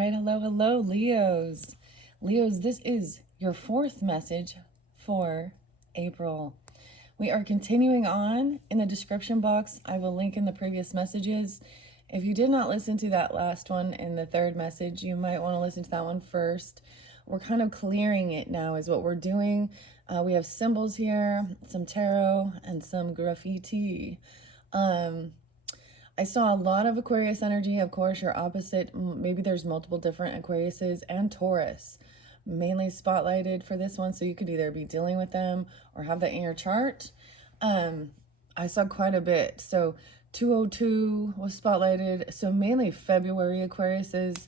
right, hello, Leos. Leos, this is your fourth message for April. We are continuing on. In the description box, I will link in the previous messages. If you did not listen to that last one in the third message, you might want to listen to that one first. We're kind of clearing it now is what we're doing. We have symbols here, some tarot, and some graffiti. I saw a lot of Aquarius energy. Of course, your opposite, maybe there's multiple different Aquariuses and Taurus, mainly spotlighted for this one. So you could either be dealing with them or have that in your chart. I saw quite a bit. So 202 was spotlighted. So mainly February Aquariuses.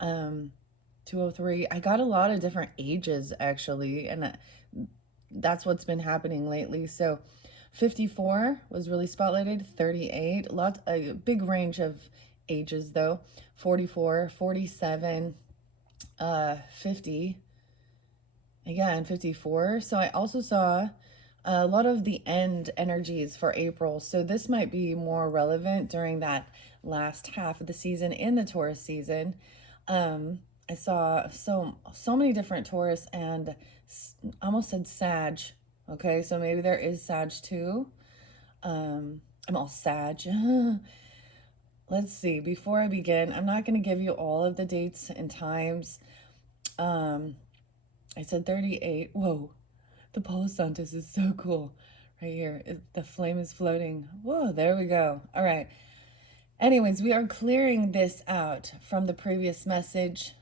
203. I got a lot of different ages actually. And that's what's been happening lately. So 54 was really spotlighted, 38, a big range of ages though, 44, 47, 50, again, 54. So I also saw a lot of the end energies for April. So this might be more relevant during that last half of the season in the Taurus season. I saw so many different Taurus and almost said Sag. Okay, so maybe there is Sag too. I'm all Sag. Let's see. Before I begin, I'm not going to give you all of the dates and times. I said 38. Whoa, the Palo Santos is so cool. Right here, the flame is floating. Whoa, there we go. All right. Anyways, we are clearing this out from the previous message.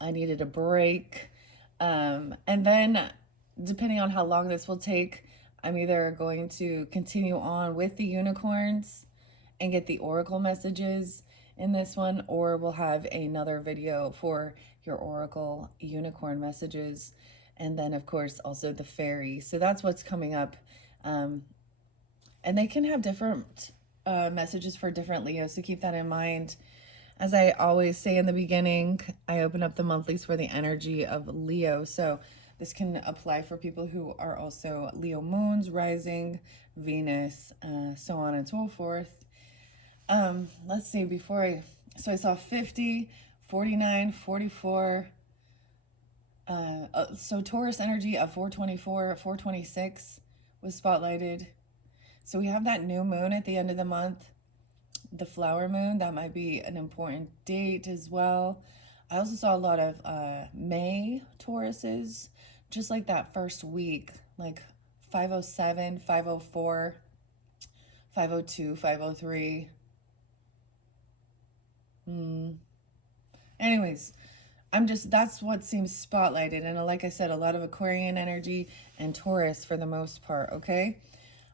I needed a break. And then, depending on how long this will take, I'm either going to continue on with the unicorns and get the oracle messages in this one, or we'll have another video for your oracle unicorn messages. And then, of course, also the fairy. So that's what's coming up. And they can have different messages for different Leos, so keep that in mind. As I always say in the beginning, I open up the monthlies for the energy of Leo. So this can apply for people who are also Leo moons, rising, Venus, so on and so forth. Let's see, so I saw 50, 49, 44. So Taurus energy of 424, 426 was spotlighted. So we have that new moon at the end of the month. The flower moon, that might be an important date as well. I also saw a lot of May Tauruses, just like that first week, like 507, 504, 502, 503. Anyways, that's what seems spotlighted. And like I said, a lot of Aquarian energy and Taurus for the most part, okay?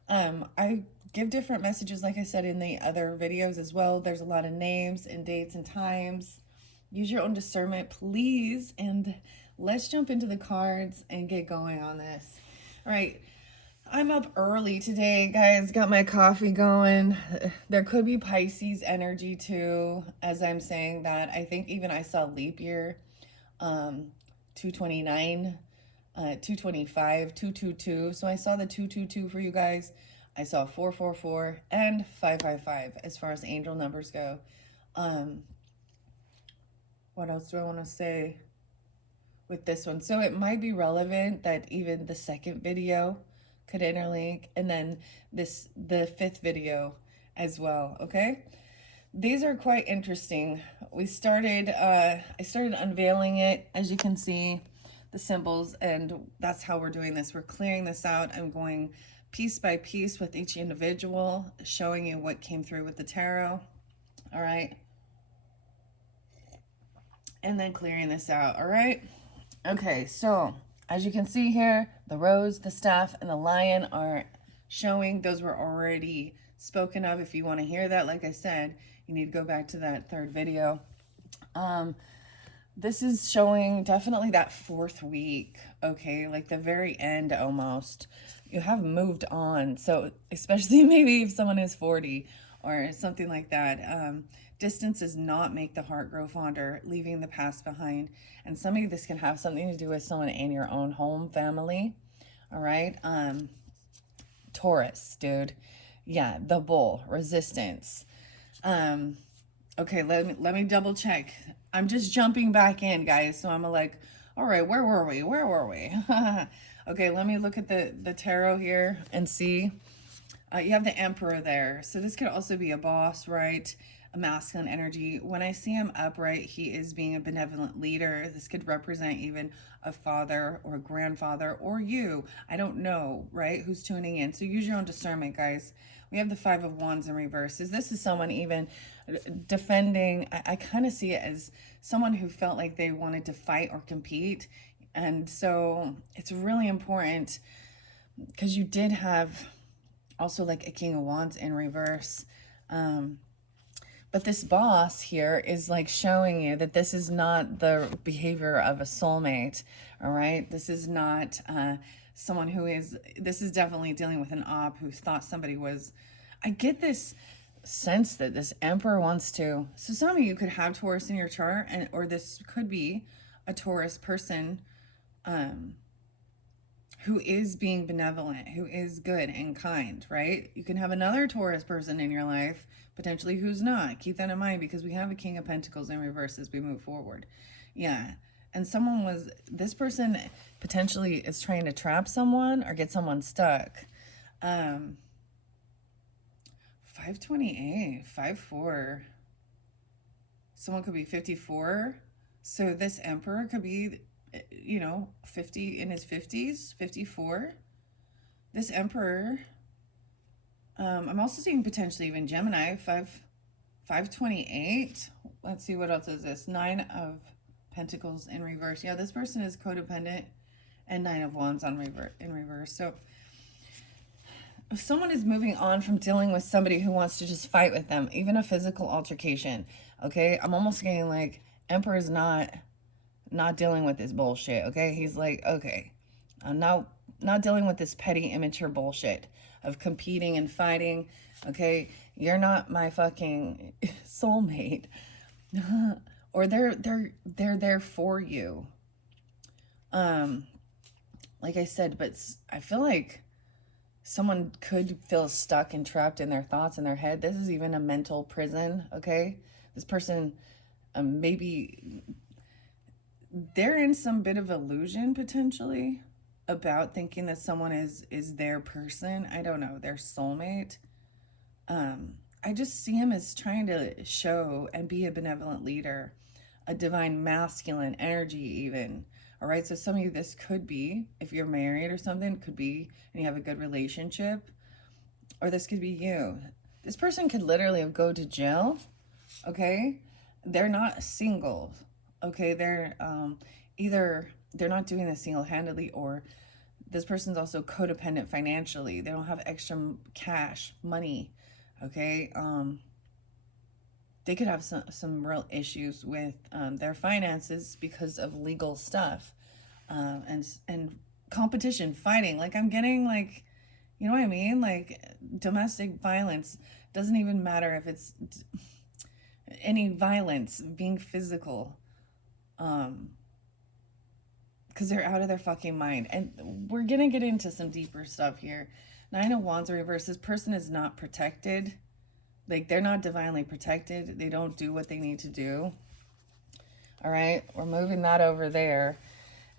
I give different messages, like I said, in the other videos as well. There's a lot of names and dates and times. Use your own discernment, please. And let's jump into the cards and get going on this. All right. I'm up early today, guys. Got my coffee going. There could be Pisces energy too, as I'm saying that. I think even I saw leap year, 229, 225, 222. So I saw the 222 for you guys. I saw 444 and 555 as far as angel numbers go. What else do I want to say with this one? So it might be relevant that even the second video could interlink, and then the fifth video as well, okay? These are quite interesting. I started unveiling it, as you can see, the symbols, and that's how we're doing this. We're clearing this out. I'm going piece by piece with each individual, showing you what came through with the tarot, all right? And then clearing this out, all right? Okay, so as you can see here, the rose, the staff, and the lion are showing. Those were already spoken of. If you want to hear that, like I said, you need to go back to that third video. This is showing definitely that fourth week, okay? Like the very end almost. You have moved on. So especially maybe if someone is 40 or something like that. Distance does not make the heart grow fonder, leaving the past behind. And some of this can have something to do with someone in your own home, family. All right. Taurus, dude. Yeah, the bull, resistance. Okay, let me double check. I'm just jumping back in, guys. So I'm like, all right, where were we? Where were we? Okay, let me look at the tarot here and see. You have the Emperor there. So this could also be a boss, right? A masculine energy. When I see him upright, he is being a benevolent leader. This could represent even a father or a grandfather or you. I don't know, right? Who's tuning in. So use your own discernment, guys. We have the Five of Wands in reverse. Is this is someone even defending? I kind of see it as someone who felt like they wanted to fight or compete. And so it's really important because you did have also like a King of Wands in reverse. But this boss here is like showing you that this is not the behavior of a soulmate, all right? This is not someone who is, this is definitely dealing with an op who thought somebody was, I get this sense that this Emperor wants to, so some of you could have Taurus in your chart, and or this could be a Taurus person who is being benevolent, who is good and kind, right? You can have another Taurus person in your life, potentially who's not. Keep that in mind because we have a King of Pentacles in reverse as we move forward. Yeah. And someone was, this person potentially is trying to trap someone or get someone stuck. 528, 54. Someone could be 54. So this Emperor could be, 50 in his 50s, 54. This Emperor, I'm also seeing potentially even Gemini, 528. Let's see, what else is this? 9 of Pentacles in reverse. Yeah, this person is codependent, and 9 of Wands in reverse. So if someone is moving on from dealing with somebody who wants to just fight with them, even a physical altercation, okay? I'm almost getting like Emperor is not dealing with this bullshit, okay? He's like, okay, I'm not dealing with this petty, immature bullshit of competing and fighting, okay? You're not my fucking soulmate. Or they're there for you. Like I said, but I feel like someone could feel stuck and trapped in their thoughts in their head. This is even a mental prison, okay? This person maybe they're in some bit of illusion potentially about thinking that someone is their person. I don't know, their soulmate. I just see him as trying to show and be a benevolent leader, a divine masculine energy even. All right, so some of you, this could be, if you're married or something, could be, and you have a good relationship, or this could be you. This person could literally go to jail, okay? They're not single, okay? They're either they're not doing this single-handedly, or this person's also codependent financially. They don't have extra cash, money, okay? They could have some real issues with their finances because of legal stuff, and competition, fighting. Like I'm getting like, you know what I mean? Like domestic violence doesn't even matter if it's any violence, being physical, because they're out of their fucking mind. And we're gonna get into some deeper stuff here. 9 of Wands reverse. This person is not protected. Like they're not divinely protected. They don't do what they need to do. All right, we're moving that over there.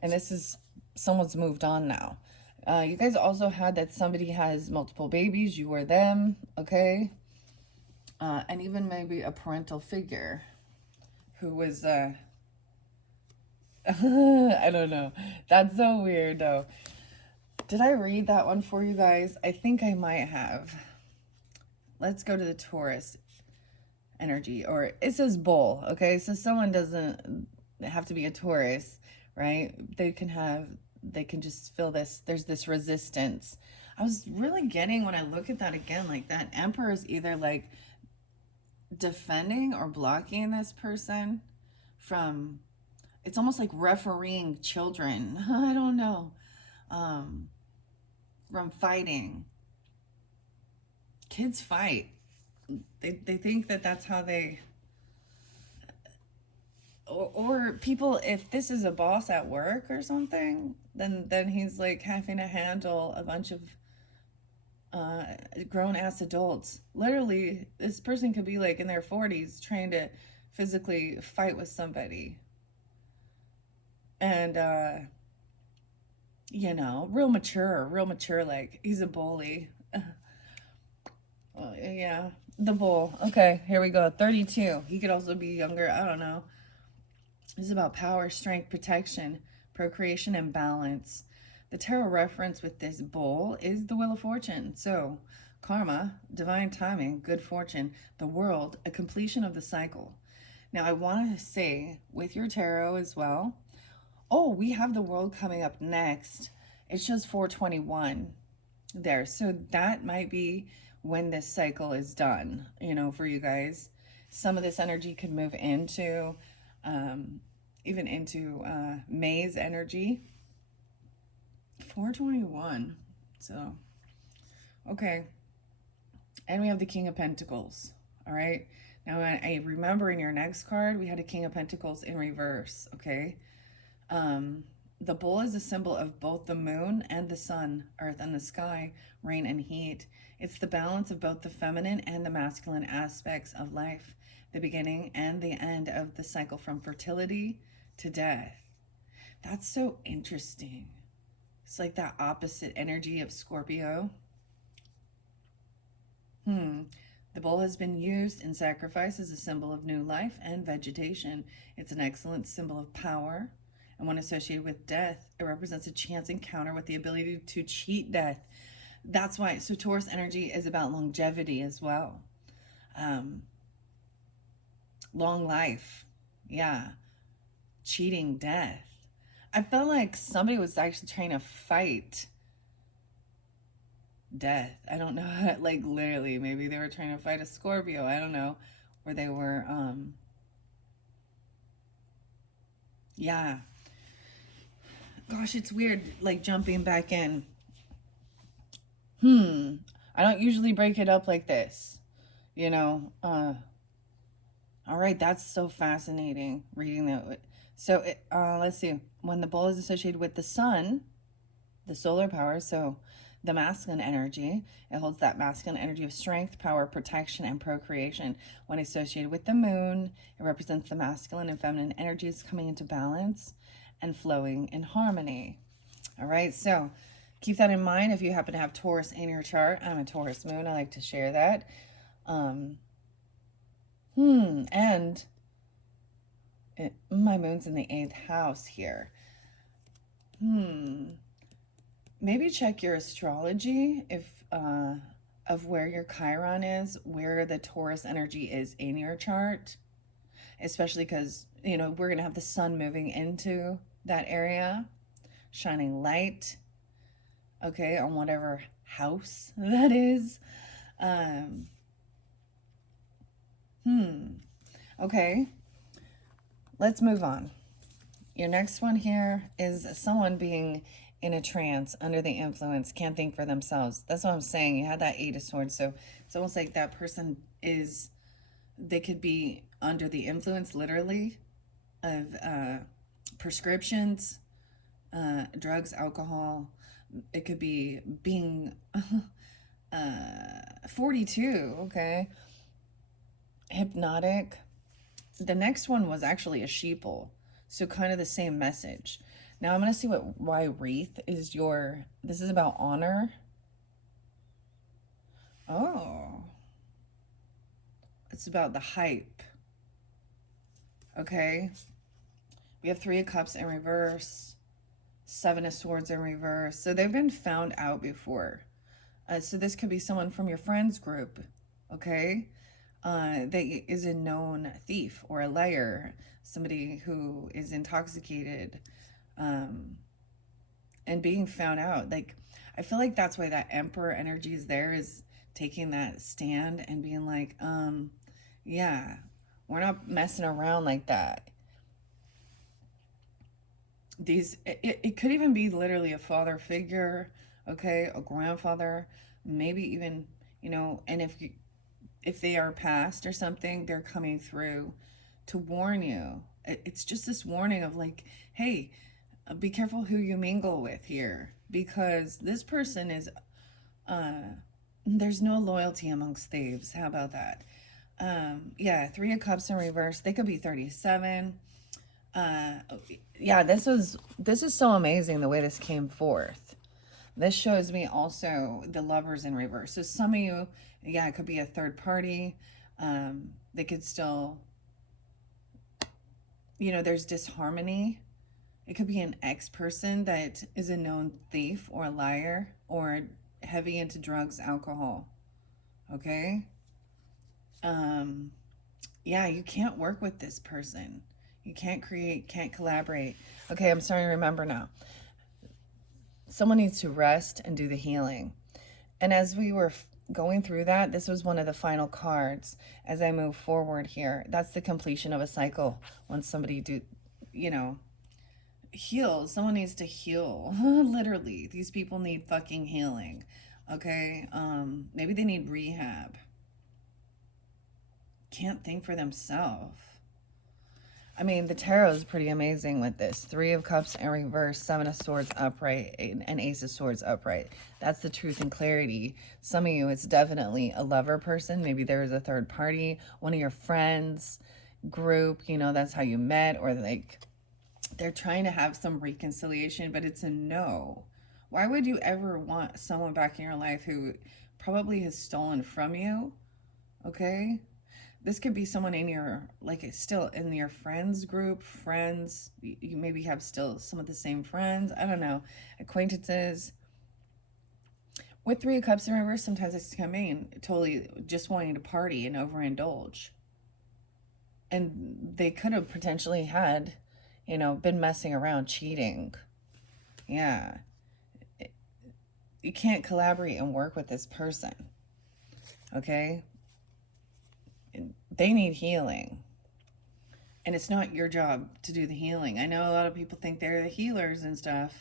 And this is, someone's moved on now. You guys also had that somebody has multiple babies, you or them, okay? And even maybe a parental figure who was, I don't know. That's so weird though. Did I read that one for you guys? I think I might have. Let's go to the Taurus energy, or it says bull, okay? So someone doesn't have to be a Taurus, right? They can just feel this, there's this resistance. I was really getting, when I look at that again, like that Emperor is either like defending or blocking this person from, it's almost like refereeing children, I don't know, from fighting. Kids fight. They think that that's how they, or people, if this is a boss at work or something, then he's like having to handle a bunch of grown ass adults. Literally, this person could be like in their 40s trying to physically fight with somebody. And, real mature, like he's a bully. Yeah, the bull. Okay, here we go. 32. He could also be younger. I don't know. This is about power, strength, protection, procreation, and balance. The tarot reference with this bull is the Wheel of Fortune. So, karma, divine timing, good fortune, the world, a completion of the cycle. Now, I want to say with your tarot as well, oh, we have the world coming up next. It shows 421 there. So that might be when this cycle is done, for you guys. Some of this energy could move into, even into May's energy. 421. So, okay. And we have the King of Pentacles. All right. Now, I remember in your next card, we had a King of Pentacles in reverse. Okay. The bull is a symbol of both the moon and the sun, earth and the sky, rain and heat. It's the balance of both the feminine and the masculine aspects of life, the beginning and the end of the cycle from fertility to death. That's so interesting. It's like that opposite energy of Scorpio. The bull has been used in sacrifice as a symbol of new life and vegetation. It's an excellent symbol of power. And when associated with death, it represents a chance encounter with the ability to cheat death. That's why, so Taurus energy is about longevity as well. Long life. Yeah. Cheating death. I felt like somebody was actually trying to fight death. I don't know, like literally, maybe they were trying to fight a Scorpio. I don't know. Or they were, yeah. Gosh, it's weird, like jumping back in. I don't usually break it up like this, all right, that's so fascinating reading that. So, let's see. When the bull is associated with the sun, the solar power, so the masculine energy, it holds that masculine energy of strength, power, protection, and procreation. When associated with the moon, it represents the masculine and feminine energies coming into balance and flowing in harmony. All right, so keep that in mind if you happen to have Taurus in your chart. I'm a Taurus moon. I like to share that. And my moon's in the 8th house here. Maybe check your astrology if of where your Chiron is, where the Taurus energy is in your chart, especially because, we're going to have the sun moving into that area, shining light, okay, on whatever house that is. Okay, let's move on. Your next one here is someone being in a trance, under the influence, can't think for themselves. That's what I'm saying. You had that 8 of Swords, so it's almost like that person they could be under the influence, literally, of prescriptions, drugs, alcohol. It could be being 42, okay? Hypnotic. The next one was actually a sheeple, so kind of the same message. Now I'm going to see why wreath is this is about honor. Oh. It's about the hype. Okay. We have 3 of Cups in reverse, 7 of Swords in reverse. So they've been found out before. So this could be someone from your friends group, okay? That is a known thief or a liar, somebody who is intoxicated, and being found out. Like, I feel like that's why that Emperor energy is there, is taking that stand and being like, yeah, we're not messing around like that. It could even be literally a father figure, okay, a grandfather, maybe even, and if they are passed or something, they're coming through to warn you. It's just this warning of like, hey, be careful who you mingle with here, because this person is, there's no loyalty amongst thieves. How about that? Yeah, Three of Cups in reverse. They could be 37. Uh, yeah, this is so amazing the way this came forth. This shows me also the Lovers in reverse. So some of you, yeah, it could be a third party. They could still, there's disharmony. It could be an ex person that is a known thief or a liar or heavy into drugs, alcohol. Okay? Um, yeah, you can't work with this person. You can't create, can't collaborate. Okay, I'm starting to remember now. Someone needs to rest and do the healing. And as we were going through that, this was one of the final cards as I move forward here. That's the completion of a cycle. When somebody heals, someone needs to heal. Literally, these people need fucking healing. Okay? Maybe they need rehab. Can't think for themselves. I mean, the tarot is pretty amazing with this. Three of Cups in reverse, Seven of Swords upright, and Ace of Swords upright. That's the truth and clarity. Some of you, it's definitely a lover person. Maybe there's a third party, one of your friends, group, that's how you met, or like they're trying to have some reconciliation, but it's a no. Why would you ever want someone back in your life who probably has stolen from you? Okay? This could be someone in your, like, still in your friends group, friends. You maybe have still some of the same friends. I don't know. Acquaintances. With Three of Cups in reverse, sometimes it's coming totally just wanting to party and overindulge. And they could have potentially had, been messing around, cheating. Yeah. You can't collaborate and work with this person. Okay? They need healing. And it's not your job to do the healing. I know a lot of people think they're the healers and stuff.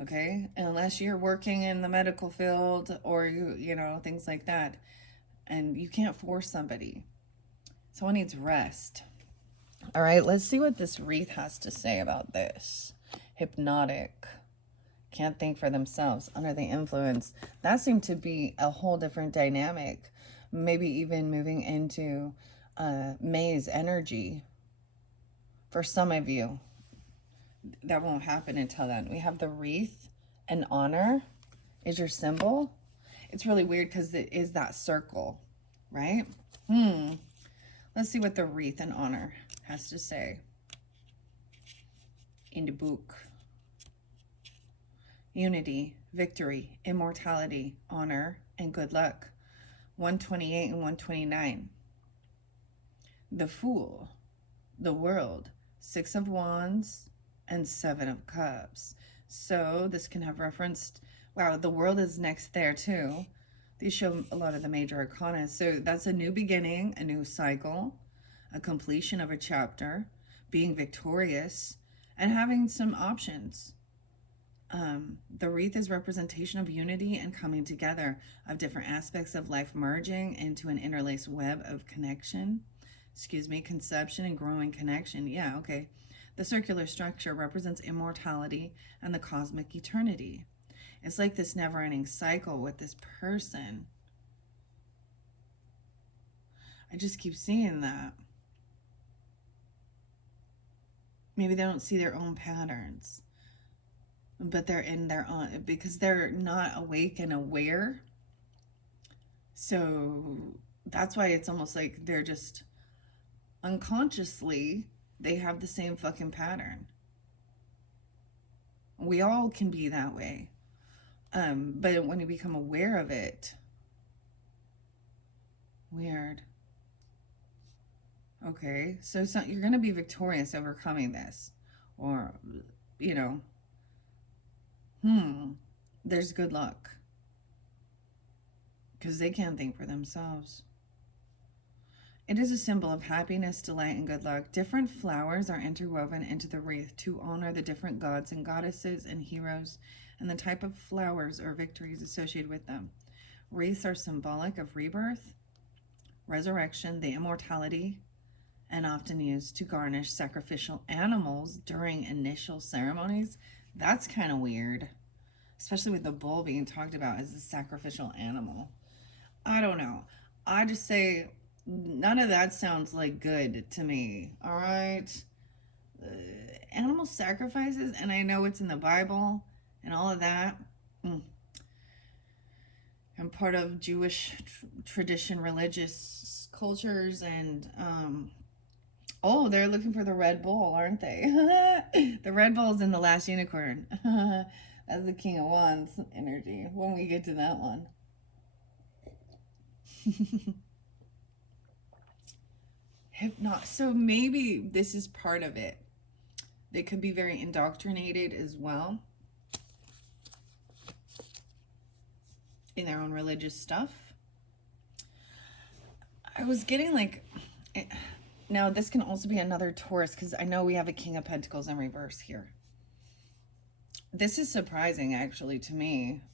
Okay? Unless you're working in the medical field or things like that. And you can't force somebody. Someone needs rest. All right, let's see what this wreath has to say about this. Hypnotic. Can't think for themselves. Under the influence. That seemed to be a whole different dynamic. Maybe even moving into May's energy. For some of you, that won't happen until then. We have the wreath and honor is your symbol. It's really weird because it is that circle, right? Let's see what the wreath and honor has to say in the book. Unity, victory, immortality, honor, and good luck. 128 and 129. The Fool, the World, Six of Wands, and Seven of Cups. So this can have referenced, wow, the World is next there too. These show a lot of the major arcana. So that's a new beginning, a new cycle, a completion of a chapter, being victorious, and having some options. The wreath is representation of unity and coming together of different aspects of life merging into an interlaced web of conception and growing connection. Yeah, okay. The circular structure represents immortality and the cosmic eternity. It's like this never-ending cycle with this person. I just keep seeing that. Maybe they don't see their own patterns, but they're in their own, because they're not awake and aware. So that's why it's almost like they're just unconsciously, they have the same fucking pattern. We all can be that way. But when you become aware of it, weird. Okay, so you're going to be victorious overcoming this. Or, there's good luck. Because they can't think for themselves. It is a symbol of happiness, delight, and good luck. Different flowers are interwoven into the wreath to honor the different gods and goddesses and heroes and the type of flowers or victories associated with them. Wreaths are symbolic of rebirth, resurrection, the immortality, and often used to garnish sacrificial animals during initial ceremonies. That's kind of weird, especially with the bull being talked about as a sacrificial animal. I don't know. I just say None of that sounds like good to me. All right. Uh, Animal sacrifices, and I know it's in the Bible and all of that. Mm. I'm part of Jewish tradition, religious cultures, and oh, they're looking for the Red Bull, aren't they? The Red Bull's in the last unicorn. That's the King of Wands energy when we get to that one. Hypnot. So maybe this is part of it. They could be very indoctrinated as well in their own religious stuff. I was getting like, now this can also be another Taurus because I know we have a King of Pentacles in reverse here. This is surprising actually to me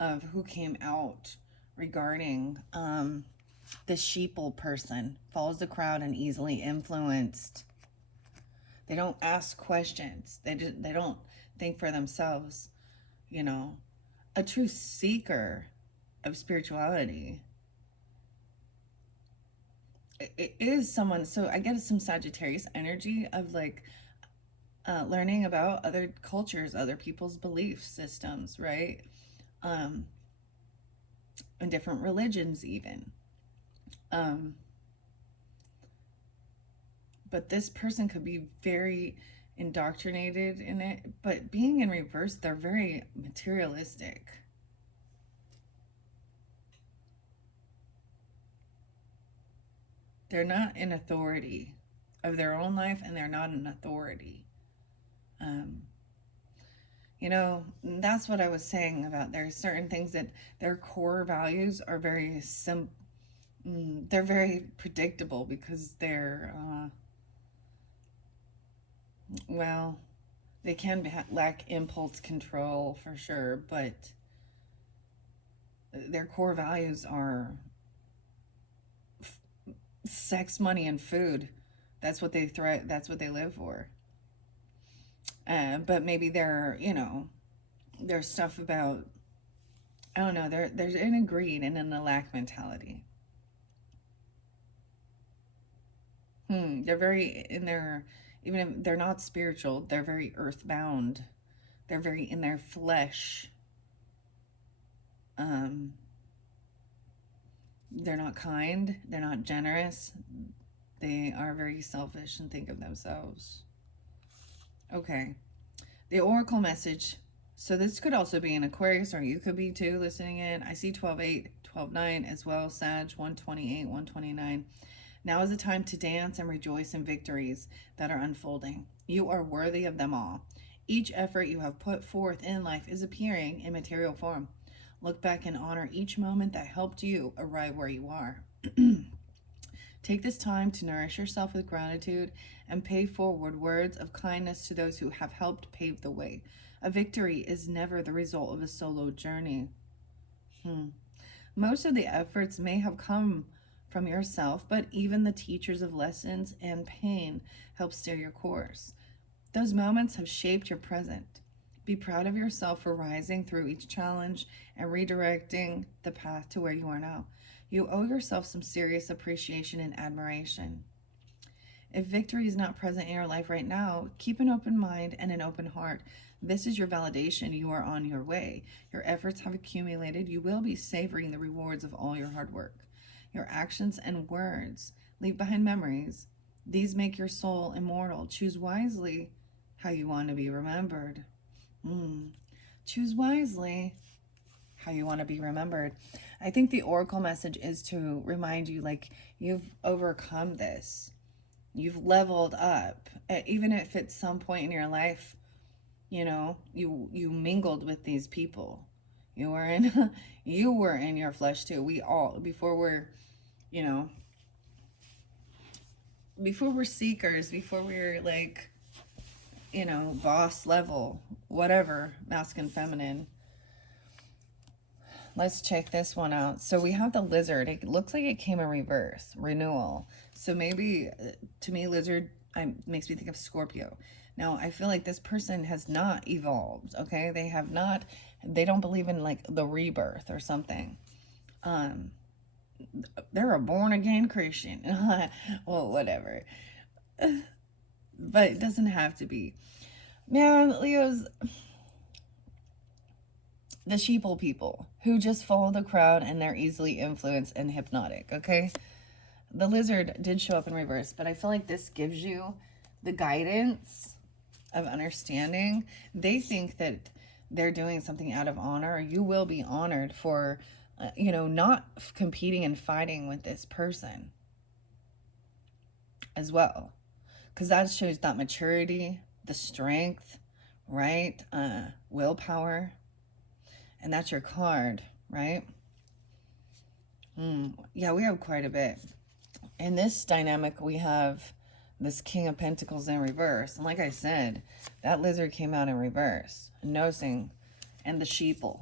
of who came out regarding the sheeple person, follows the crowd and easily influenced. They don't ask questions. They don't think for themselves, you know. A true seeker of spirituality. It is someone, so I get some Sagittarius energy of like learning about other cultures, other people's belief systems, right? And different religions even. But this person could be very indoctrinated in it, but being in reverse, they're very materialistic. They're not in authority of their own life, and they're not an authority. You know, that's what I was saying about there's certain things that their core values are very they're very predictable because they're well, they can lack impulse control for sure, but their core values are sex, money, and food. That's what they that's what they live for. But maybe there's stuff about, I don't know, there's in a greed and in a lack mentality. They're very in their, even if they're not spiritual, they're very earthbound. They're very in their flesh. Um, they're not kind. They're not generous. They are very selfish and think of themselves. Okay. The oracle message. So this could also be an Aquarius, or you could be too listening in. I see 12-8, 12-9 as well. Sag 128, 129. Now is the time to dance and rejoice in victories that are unfolding. You are worthy of them all. Each effort you have put forth in life is appearing in material form. Look back and honor each moment that helped you arrive where you are. Take this time to nourish yourself with gratitude and pay forward words of kindness to those who have helped pave the way. A victory is never the result of a solo journey. Most of the efforts may have come from yourself, but even the teachers of lessons and pain help steer your course. Those moments have shaped your present. Be proud of yourself for rising through each challenge and redirecting the path to where you are now. You owe yourself some serious appreciation and admiration. If victory is not present in your life right now, keep an open mind and an open heart. This is your validation. You are on your way. Your efforts have accumulated. You will be savoring the rewards of all your hard work. Your actions and words leave behind memories. These make your soul immortal. Choose wisely how you want to be remembered. Choose wisely how you want to be remembered. I think the oracle message is to remind you, like, you've overcome this. You've leveled up. Even if at some point in your life, you mingled with these people. You were in you were in your flesh too. We all, before we're seekers, before we're like, boss level, whatever, masculine, feminine. Let's check this one out. So we have the lizard. It looks like it came in reverse. Renewal. So maybe, to me, lizard makes me think of Scorpio. Now, I feel like this person has not evolved, okay? They don't believe in, like, the rebirth or something. they're a born again Christian. Well, whatever. But it doesn't have to be. Man, Leo's the sheeple people who just follow the crowd and they're easily influenced and hypnotic, okay? The lizard did show up in reverse, but I feel like this gives you the guidance of understanding. They think that they're doing something out of honor. You will be honored for, not competing and fighting with this person as well. Because that shows that maturity, the strength, right? Willpower. And that's your card, right? Yeah, we have quite a bit. In this dynamic, we have this King of Pentacles in reverse. And like I said, that lizard came out in reverse. Noticing, and the sheeple.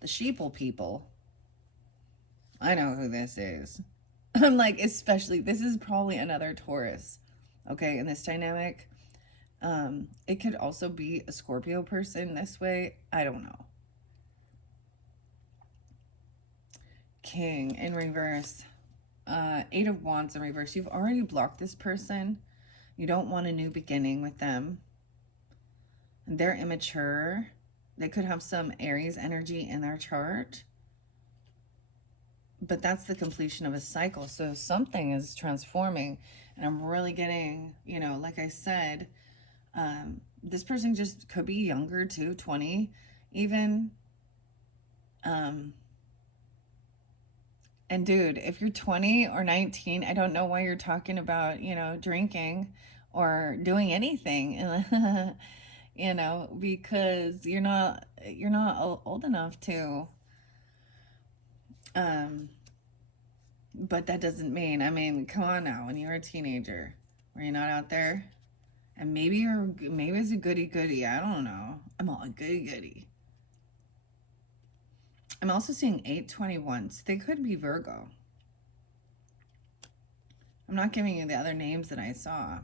The sheeple people. I know who this is. I'm like, especially, this is probably another Taurus. Okay, in this dynamic. It could also be a Scorpio person this way. I don't know. King in reverse. 8 of Wands in reverse. You've already blocked this person. You don't want a new beginning with them. They're immature. They could have some Aries energy in their chart. But that's the completion of a cycle. So something is transforming. And I'm really getting, like I said, this person just could be younger too, 20 even. And dude, if you're 20 or 19, I don't know why you're talking about, drinking or doing anything, because you're not old enough to. But that doesn't mean, come on now, when you're a teenager, were you not out there? And maybe it's a goody-goody, I don't know. I'm all a goody-goody. I'm also seeing 821, so they could be Virgo. I'm not giving you the other names that I saw.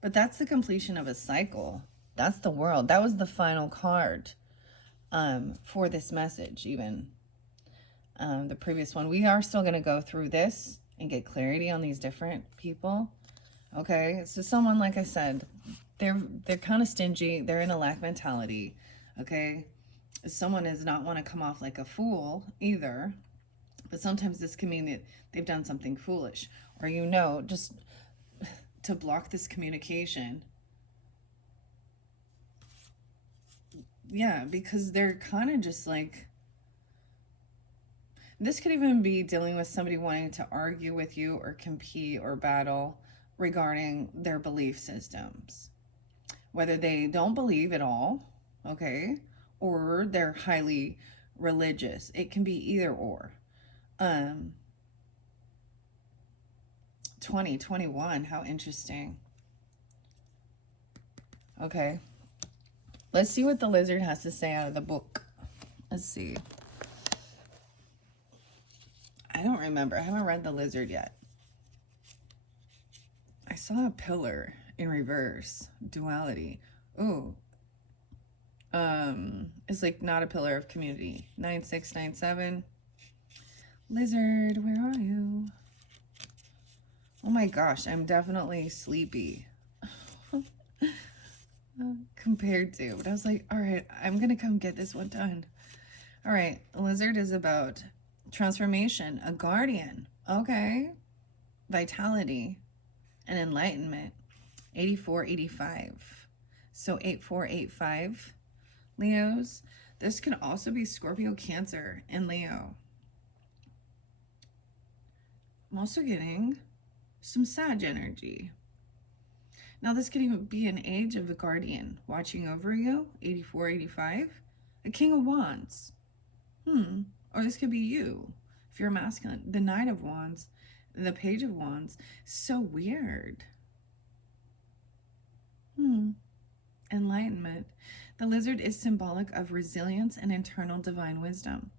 But that's the completion of a cycle. That's the world. That was the final card for this message, even. The previous one. We are still going to go through this and get clarity on these different people. Okay, so someone, like I said, they're kind of stingy. They're in a lack mentality. Okay, someone does not want to come off like a fool either. But sometimes this can mean that they've done something foolish, or just to block this communication. Yeah, because they're kind of just like. This could even be dealing with somebody wanting to argue with you or compete or battle regarding their belief systems. Whether they don't believe at all, okay, or they're highly religious. It can be either or. 2021, how interesting. Okay. Let's see what the lizard has to say out of the book. Let's see. I don't remember. I haven't read the lizard yet. I saw a pillar in reverse. Duality. Ooh. It's like not a pillar of community. 9697. Lizard, where are you? Oh my gosh, I'm definitely sleepy. Compared to. But I was like, all right, I'm going to come get this one done. All right. The lizard is about transformation, a guardian. Okay. Vitality and enlightenment. 8485. So 8485. Leos. This can also be Scorpio, Cancer, and Leo. I'm also getting some Sag energy. Now this could even be an age of the guardian watching over you. 8485. A King of Wands. Or this could be you, if you're masculine. The Knight of Wands, the Page of Wands. So weird. Enlightenment. The lizard is symbolic of resilience and internal divine wisdom.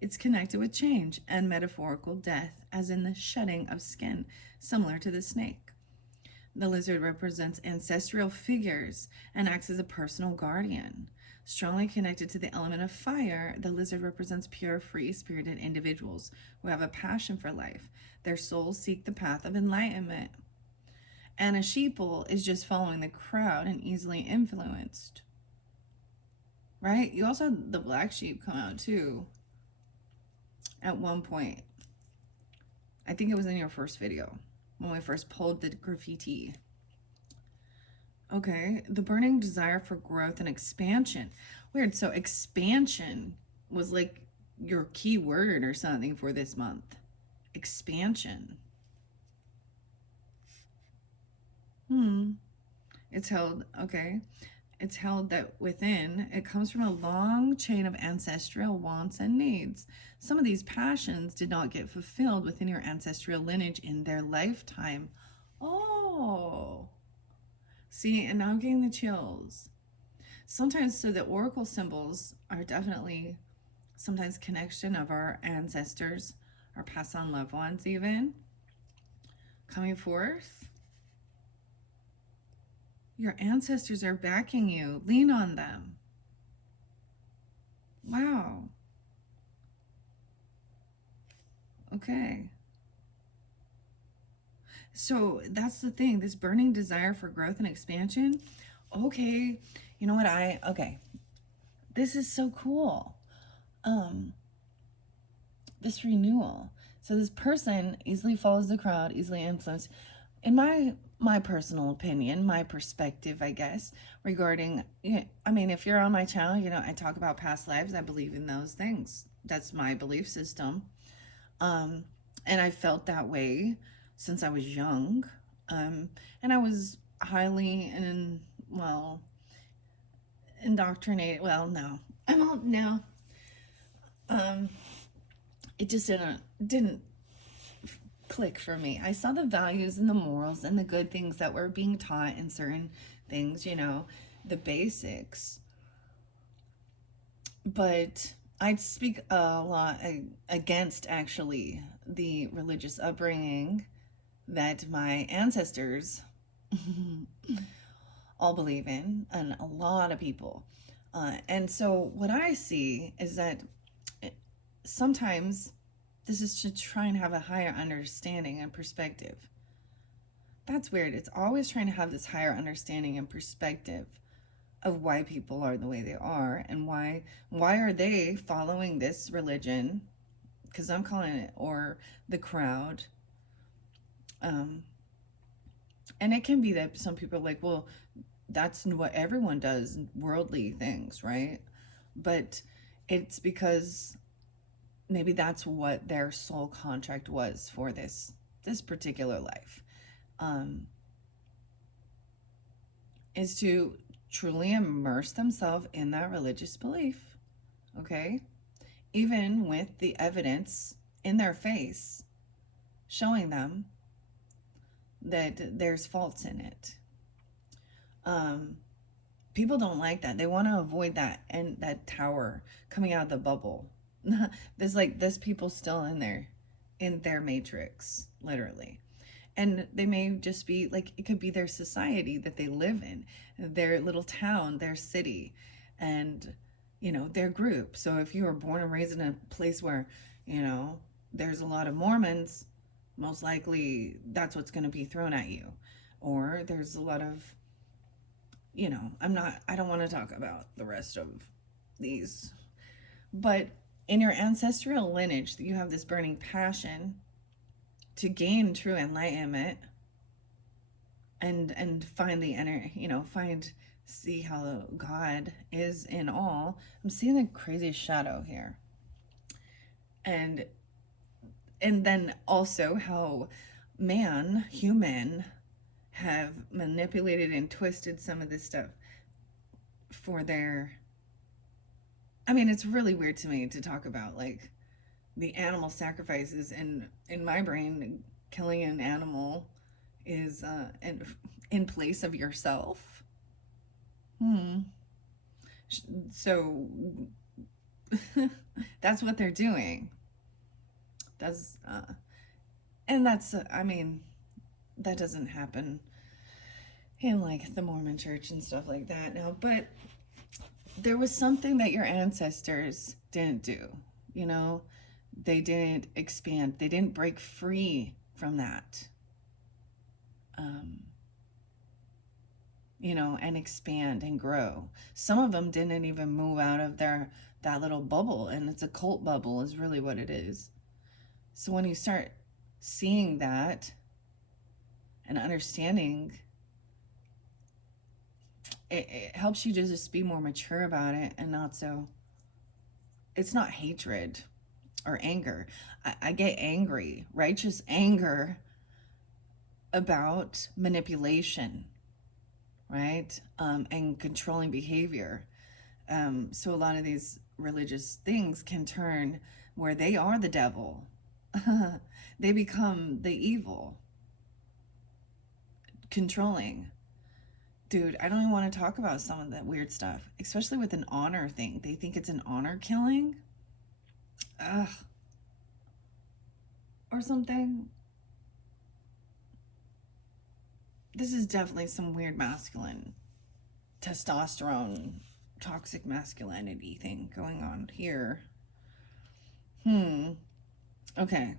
It's connected with change and metaphorical death, as in the shedding of skin, similar to the snake. The lizard represents ancestral figures and acts as a personal guardian. Strongly connected to the element of fire, the lizard represents pure, free-spirited individuals who have a passion for life. Their souls seek the path of enlightenment. And a sheeple is just following the crowd and easily influenced. Right? You also had the black sheep come out too at one point. I think it was in your first video when we first pulled the graffiti. Okay, the burning desire for growth and expansion. Weird. So expansion was like your key word or something for this month. Expansion. It's held, okay. It's held that within, it comes from a long chain of ancestral wants and needs. Some of these passions did not get fulfilled within your ancestral lineage in their lifetime. Oh. See, and now I'm getting the chills. Sometimes, so the oracle symbols are definitely sometimes connection of our ancestors, our passed on loved ones even, coming forth. Your ancestors are backing you. Lean on them. Wow. Okay. So that's the thing, this burning desire for growth and expansion. Okay, you know what okay. This is so cool. This renewal. So this person easily follows the crowd, easily influenced. In my personal opinion, my perspective, I guess, regarding, I mean, if you're on my channel, I talk about past lives. I believe in those things. That's my belief system. And I felt that way since I was young. And I was highly indoctrinated. Well, no, I'm all now. It just didn't click for me. I saw the values and the morals and the good things that were being taught in certain things, the basics. But I'd speak a lot against actually the religious upbringing that my ancestors all believe in, and a lot of people. And so what I see is that sometimes this is to try and have a higher understanding and perspective. That's weird. It's always trying to have this higher understanding and perspective of why people are the way they are, and why are they following this religion, because I'm calling it, or the crowd. And it can be that some people are like, well, that's what everyone does, worldly things, right? But it's because maybe that's what their soul contract was for this particular life, is to truly immerse themselves in that religious belief, okay? Even with the evidence in their face showing them that there's faults in it. People don't like that. They want to avoid that, and that tower coming out of the bubble. There's people still in their matrix, literally. And they may just be like, it could be their society that they live in, their little town, their city, and their group. So if you were born and raised in a place where there's a lot of Mormons, most likely that's what's going to be thrown at you. Or there's a lot of, I don't want to talk about the rest of these, but in your ancestral lineage, you have this burning passion to gain true enlightenment and find the inner, see how God is in all. I'm seeing the craziest shadow here. And then also how human have manipulated and twisted some of this stuff for their, it's really weird to me to talk about like the animal sacrifices, and in my brain, killing an animal is in place of yourself. So that's what they're doing. That's that doesn't happen in like the Mormon church and stuff like that now, but there was something that your ancestors didn't do, you know? They didn't expand, they didn't break free from that, um, and expand and grow. Some of them didn't even move out of that little bubble, and it's a cult bubble, is really what it is. So when you start seeing that and understanding, it helps you to just be more mature about it, and not so, it's not hatred or anger. I get angry, righteous anger about manipulation, right? And controlling behavior. So a lot of these religious things can turn where they are the devil. They become the evil, controlling. Dude, I don't even want to talk about some of that weird stuff, especially with an honor thing. They think it's an honor killing. Ugh. Or something. This is definitely some weird masculine, testosterone, toxic masculinity thing going on here. Okay.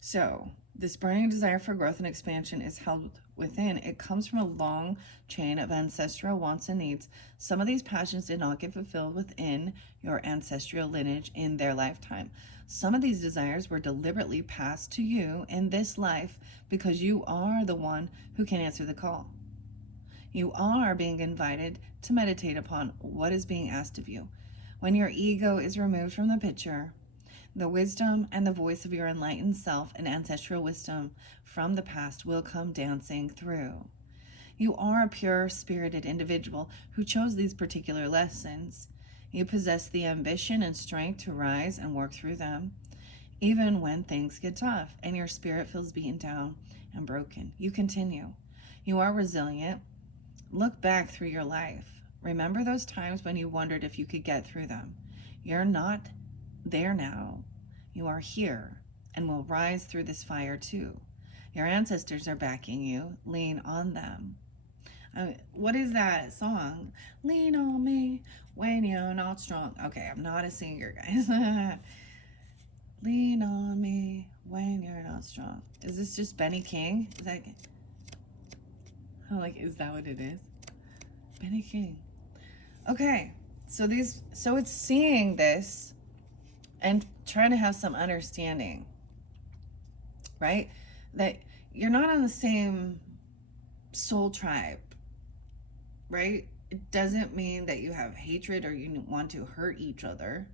So, this burning desire for growth and expansion is held within. It comes from a long chain of ancestral wants and needs. Some of these passions did not get fulfilled within your ancestral lineage in their lifetime. Some of these desires were deliberately passed to you in this life because you are the one who can answer the call. You are being invited to meditate upon what is being asked of you. When your ego is removed from the picture, the wisdom and the voice of your enlightened self and ancestral wisdom from the past will come dancing through. You are a pure spirited individual who chose these particular lessons. You possess the ambition and strength to rise and work through them, even when things get tough and your spirit feels beaten down and broken. You continue. You are resilient. Look back through your life. Remember those times when you wondered if you could get through them. You're not there now. You are here and will rise through this fire too. Your ancestors are backing you. Lean on them. What is that song? Lean on me when you're not strong. Okay, I'm not a singer, guys. Lean on me when you're not strong. Is this just Benny King? Is that, is that what it is? Benny King. Okay, so it's seeing this and trying to have some understanding, right? That you're not on the same soul tribe, right? It doesn't mean that you have hatred or you want to hurt each other.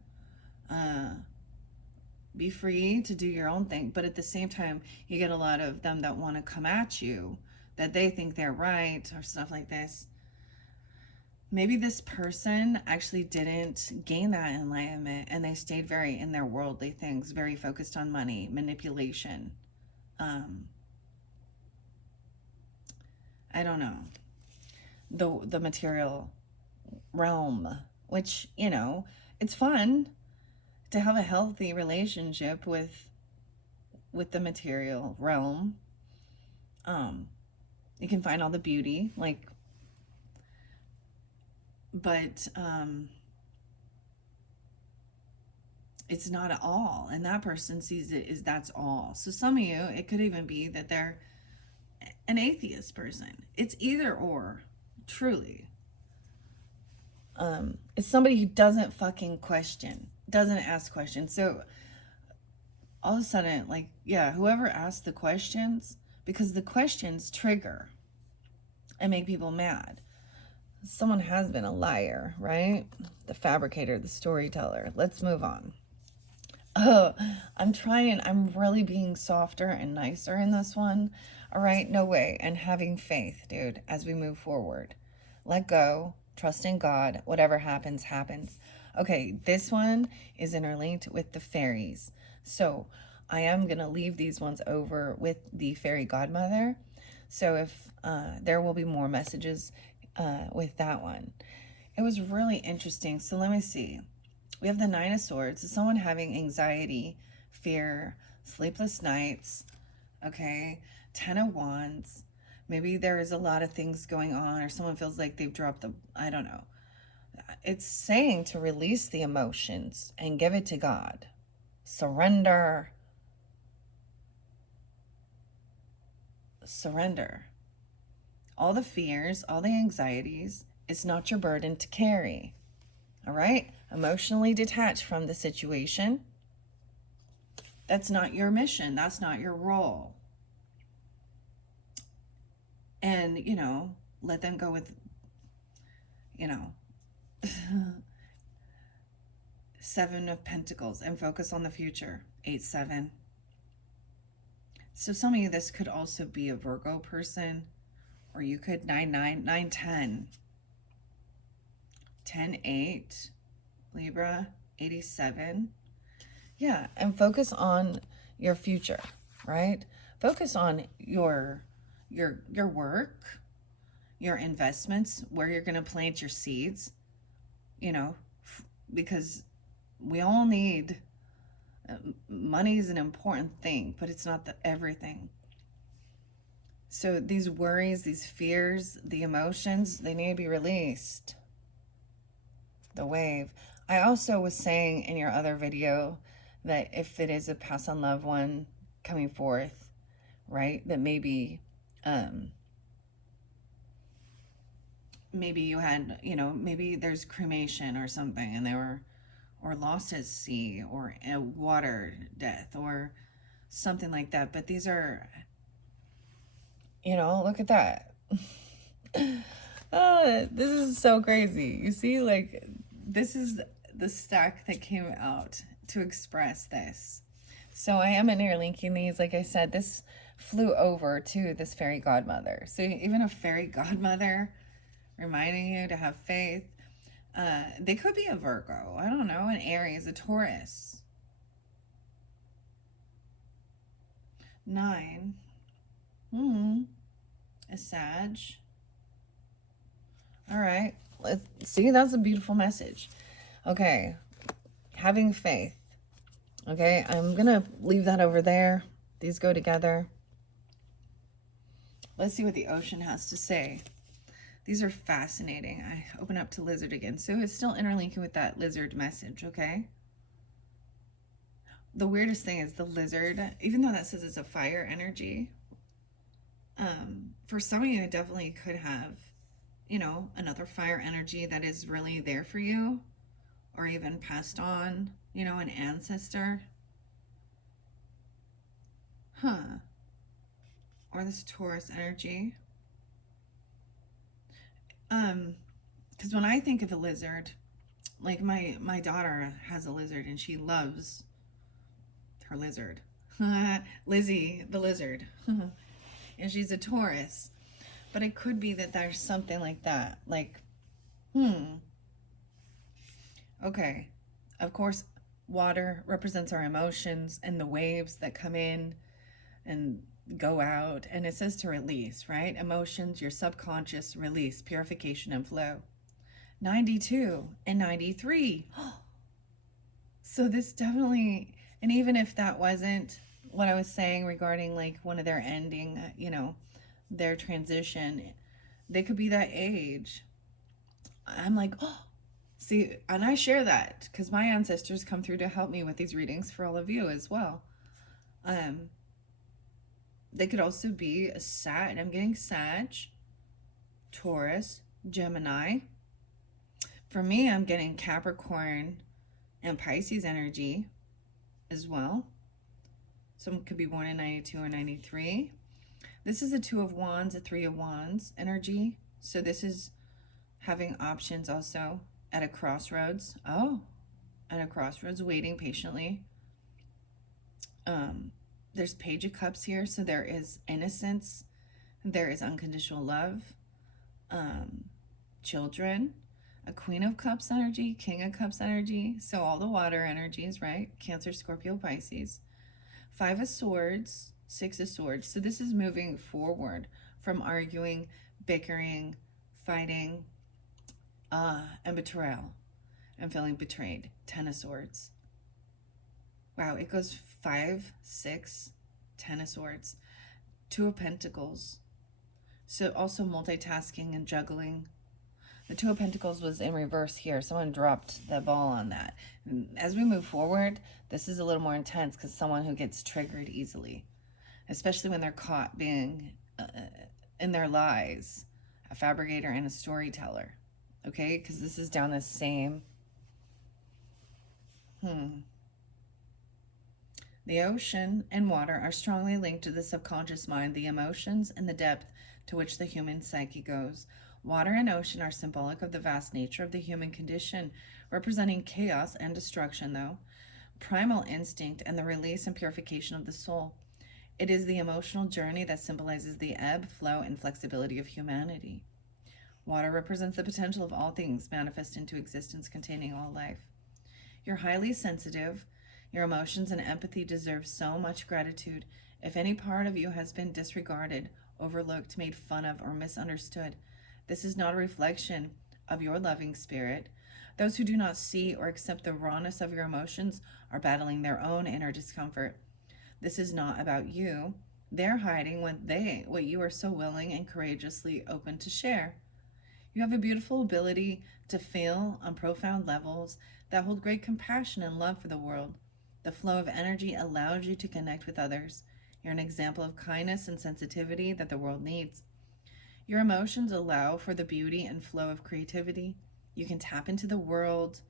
Be free to do your own thing, but at the same time, you get a lot of them that want to come at you, that they think they're right or stuff like this. Maybe this person actually didn't gain that enlightenment and they stayed very in their worldly things, very focused on money, manipulation. I don't know. The material realm, which, it's fun to have a healthy relationship with the material realm. You can find all the beauty, but it's not at all, and that person sees it as that's all. So some of you, it could even be that they're an atheist person. It's either or, truly. It's somebody who doesn't fucking question, doesn't ask questions. So all of a sudden, whoever asks the questions, because the questions trigger and make people mad. Someone has been a liar, right? The fabricator, the storyteller. Let's move on. Oh, I'm really being softer and nicer in this one. All right, no way. And having faith, dude, as we move forward. Let go, trust in God, whatever happens, happens. Okay, this one is interlinked with the fairies. So I am going to leave these ones over with the fairy godmother. So if there will be more messages with that one. It was really interesting. So let me see. We have the Nine of Swords. So someone having anxiety, fear, sleepless nights. Okay. 10 of Wands. Maybe there is a lot of things going on, or someone feels like they've dropped I don't know. It's saying to release the emotions and give it to God. Surrender. Surrender. All the fears, all the anxieties, it's not your burden to carry. All right? Emotionally detached from the situation. That's not your mission. That's not your role. And, let them go with, you know, Seven of Pentacles and focus on the future. 8-7. So some of you, this could also be a Virgo person, or you could 9-9, 9-10, 10-8, Libra, 87. Yeah, and focus on your future, right? Focus on your work, your investments, where you're going to plant your seeds, because we all need money is an important thing, but it's not everything. So these worries, these fears, the emotions, they need to be released. The wave. I also was saying in your other video that if it is a pass on loved one coming forth, right, that maybe maybe you had, maybe there's cremation or something, and they were, or lost at sea, or a water death, or something like that. But these are, look at that. Oh, this is so crazy. You see, like, this is the stack that came out to express this. So I am interlinking these. Like I said, this flew over to this fairy godmother. So even a fairy godmother reminding you to have faith. They could be a Virgo. I don't know. An Aries, a Taurus. 9. A Sag. All right. Let's see. That's a beautiful message. Okay. Having faith. Okay. I'm going to leave that over there. These go together. Let's see what the ocean has to say. These are fascinating. I open up to lizard again. So it's still interlinking with that lizard message, okay? The weirdest thing is the lizard, even though that says it's a fire energy, for some of you, it definitely could have, another fire energy that is really there for you, or even passed on, an ancestor. Or this Taurus energy. Because when I think of a lizard, like my daughter has a lizard and she loves her lizard. Lizzie the lizard. And she's a Taurus. But it could be that there's something like that. Like, okay. Of course, water represents our emotions and the waves that come in and go out. And it says to release, right? Emotions, your subconscious, release, purification, and flow. 92 and 93. So this definitely, and even if that wasn't what I was saying regarding like one of their ending, their transition, they could be that age. I'm like, see, and I share that because my ancestors come through to help me with these readings for all of you as well. They could also be a Sag. I'm getting Sag, Taurus, Gemini. For me, I'm getting Capricorn and Pisces energy as well. Someone could be born in 92 or 93. This is a 2 of Wands, a 3 of Wands energy. So this is having options also at a crossroads. At a crossroads, waiting patiently. There's Page of Cups here. So there is innocence. There is unconditional love. Children. A Queen of Cups energy, King of Cups energy. So all the water energies, right? Cancer, Scorpio, Pisces. 5 of Swords, 6 of Swords. So this is moving forward from arguing, bickering, fighting, and betrayal, and feeling betrayed. 10 of Swords. Wow, it goes 5, 6, 10 of Swords. 2 of Pentacles. So also multitasking and juggling. The Two of Pentacles was in reverse here. Someone dropped the ball on that. And as we move forward, this is a little more intense because someone who gets triggered easily, especially when they're caught being in their lies, a fabricator and a storyteller. Okay, because this is down the same. The ocean and water are strongly linked to the subconscious mind, the emotions, and the depth to which the human psyche goes. Water and ocean are symbolic of the vast nature of the human condition, representing chaos and destruction, though, primal instinct, and the release and purification of the soul. It is the emotional journey that symbolizes the ebb, flow, and flexibility of humanity. Water represents the potential of all things manifest into existence, containing all life. You're highly sensitive. Your emotions and empathy deserve so much gratitude. If any part of you has been disregarded, overlooked, made fun of, or misunderstood, this is not a reflection of your loving spirit. Those who do not see or accept the rawness of your emotions are battling their own inner discomfort. This is not about you. They're hiding what you are so willing and courageously open to share. You have a beautiful ability to feel on profound levels that hold great compassion and love for the world. The flow of energy allows you to connect with others. You're an example of kindness and sensitivity that the world needs. Your emotions allow for the beauty and flow of creativity. You can tap into the world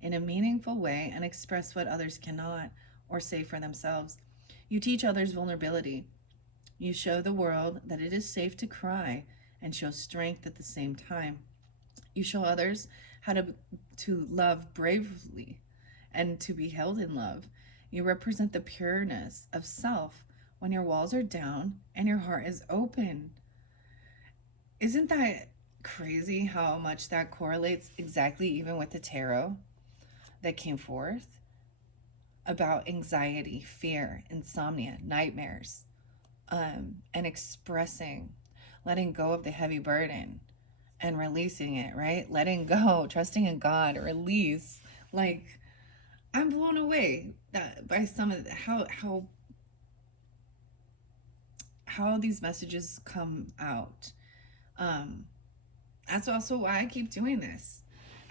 in a meaningful way and express what others cannot or say for themselves. You teach others vulnerability. You show the world that it is safe to cry and show strength at the same time. You show others how to love bravely and to be held in love. You represent the pureness of self when your walls are down and your heart is open. Isn't that crazy how much that correlates exactly even with the tarot that came forth about anxiety, fear, insomnia, nightmares, and expressing, letting go of the heavy burden and releasing it, right? Letting go, trusting in God, release. Like, I'm blown away by some of how these messages come out. That's also why I keep doing this.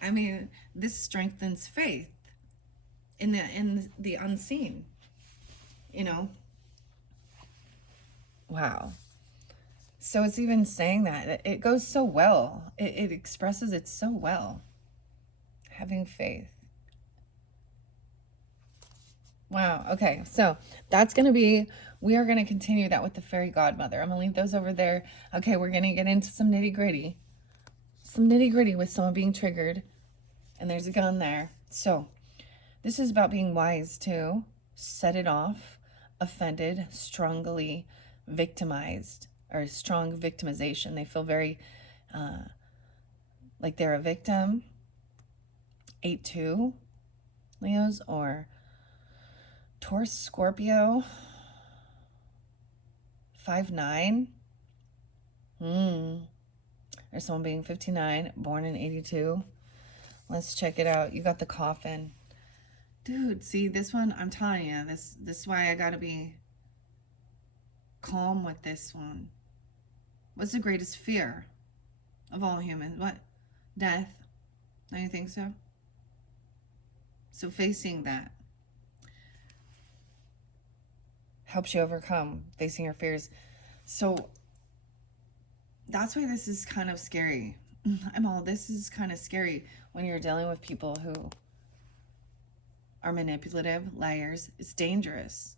I mean, this strengthens faith in the unseen. You know. Wow. So it's even saying that it goes so well. It expresses it so well. Having faith. Wow. Okay. So that's going to be, we are going to continue that with the fairy godmother. I'm going to leave those over there. Okay. We're going to get into some nitty gritty. Some nitty gritty with someone being triggered. And there's a gun there. So this is about being wise too. Set it off. Offended. Strongly victimized. Or strong victimization. They feel very like they're a victim. 8-2 Leos, or Taurus, Scorpio, 5-9. There's someone being 59, born in 82. Let's check it out. You got the coffin. Dude, see, this one, I'm telling you, this is why I gotta be calm with this one. What's the greatest fear of all humans? What? Death? Don't you think so? So facing that helps you overcome facing your fears. So that's why this is kind of scary. This is kind of scary when you're dealing with people who are manipulative, liars. It's dangerous.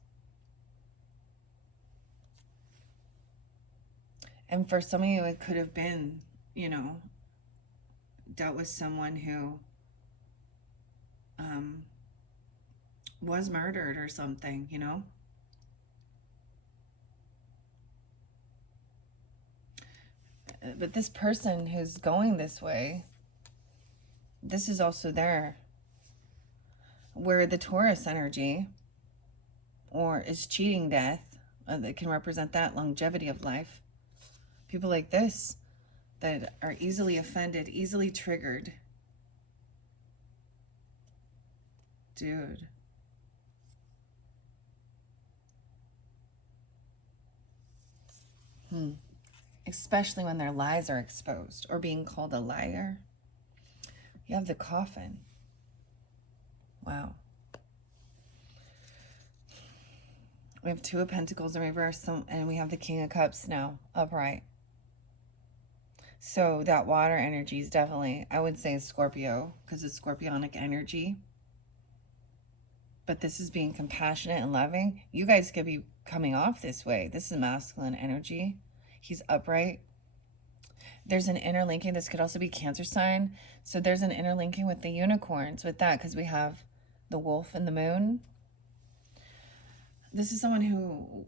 And for some of you, it could have been, dealt with someone who was murdered or something, But this person who's going this way, this is also there. Where the Taurus energy, or is cheating death, that can represent that longevity of life. People like this that are easily offended, easily triggered. Dude. Especially when their lies are exposed or being called a liar. You have the Coffin. Wow. We have Two of Pentacles in reverse, and we have the King of Cups now, upright. So that water energy is definitely, I would say, Scorpio, because it's scorpionic energy. But this is being compassionate and loving. You guys could be coming off this way. This is masculine energy. He's upright. There's an interlinking. This could also be Cancer sign. So there's an interlinking with the unicorns with that, because we have the wolf and the moon. This is someone who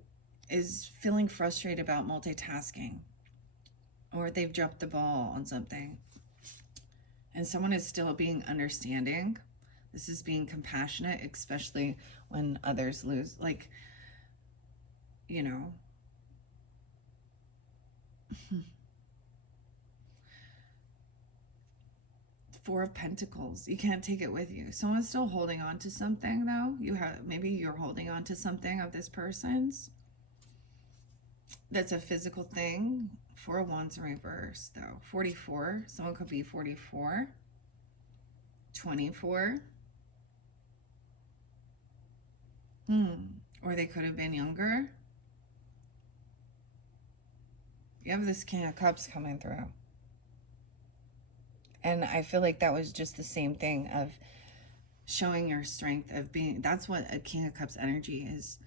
is feeling frustrated about multitasking, or they've dropped the ball on something. And someone is still being understanding. This is being compassionate, especially when others lose, like, you know. Four of Pentacles. You can't take it with you. Someone's still holding on to something, though. Maybe you're holding on to something of this person's. That's a physical thing. Four of Wands in reverse, though. 44. Someone could be 44. 24. Or they could have been younger. You have this King of Cups coming through. And I feel like that was just the same thing of showing your strength, of being, that's what a King of Cups energy is,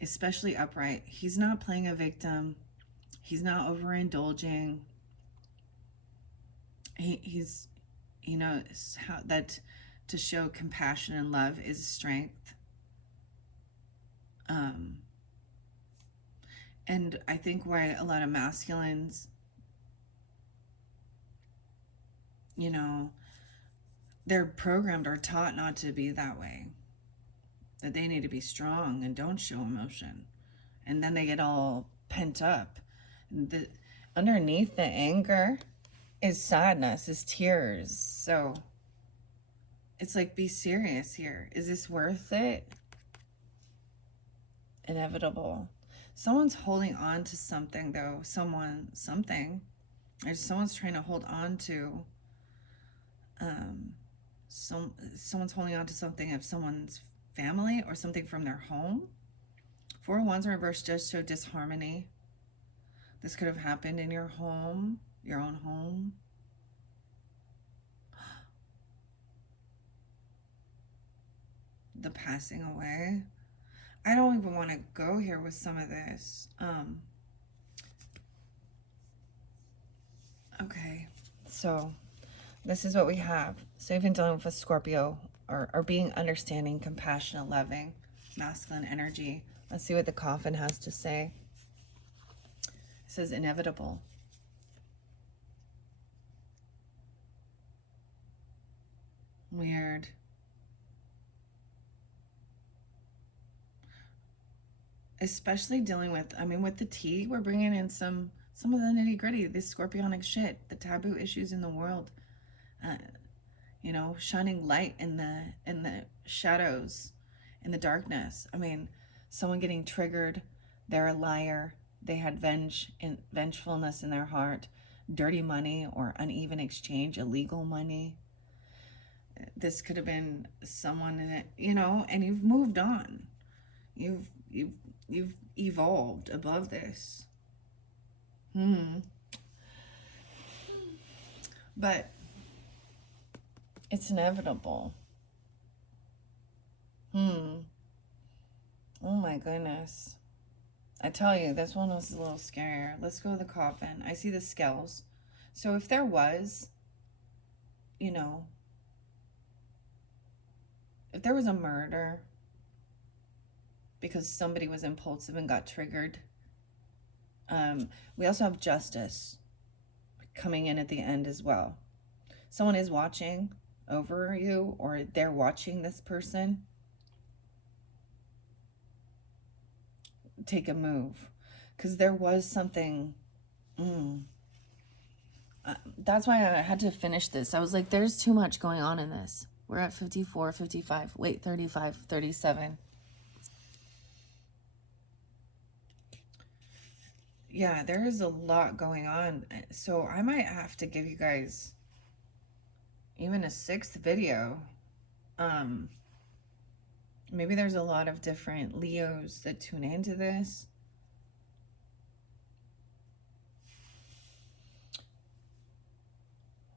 especially upright. He's not playing a victim. He's not overindulging. He's, you know, how that to show compassion and love is strength. And I think why a lot of masculines, you know, they're programmed or taught not to be that way, that they need to be strong and don't show emotion, and then they get all pent up. Underneath the anger is sadness, is tears. So it's like, be serious here. Is this worth it? Inevitable. Someone's holding on to something, though. Something. Or someone's trying to hold on to someone's holding on to something of someone's family or something from their home. Four of Wands in reverse does show disharmony. This could have happened in your home, your own home. The passing away. I don't even want to go here with some of this. Okay, so this is what we have. So you've been dealing with a Scorpio, or being understanding, compassionate, loving, masculine energy. Let's see what the Coffin has to say. It says inevitable. Weird. Especially dealing with, I mean, with the tea, we're bringing in some of the nitty gritty, this scorpionic shit, the taboo issues in the world. You know, shining light in the shadows, in the darkness. I mean, someone getting triggered, they're a liar, they had vengefulness in their heart, dirty money or uneven exchange, illegal money. This could have been someone in it, you know, and you've moved on. You've evolved above this. But it's inevitable. Oh my goodness. I tell you, this one was a little scarier. Let's go to the Coffin. I see the scales. So if there was, you know, if there was a murder because somebody was impulsive and got triggered, we also have justice coming in at the end as well. Someone is watching over you, or they're watching this person take a move, because there was something. That's why I had to finish this. I was like, there's too much going on in this. We're at 54, 55, wait, 35, 37. Yeah, there is a lot going on. So I might have to give you guys even a sixth video. Um, maybe there's a lot of different Leos that tune into this.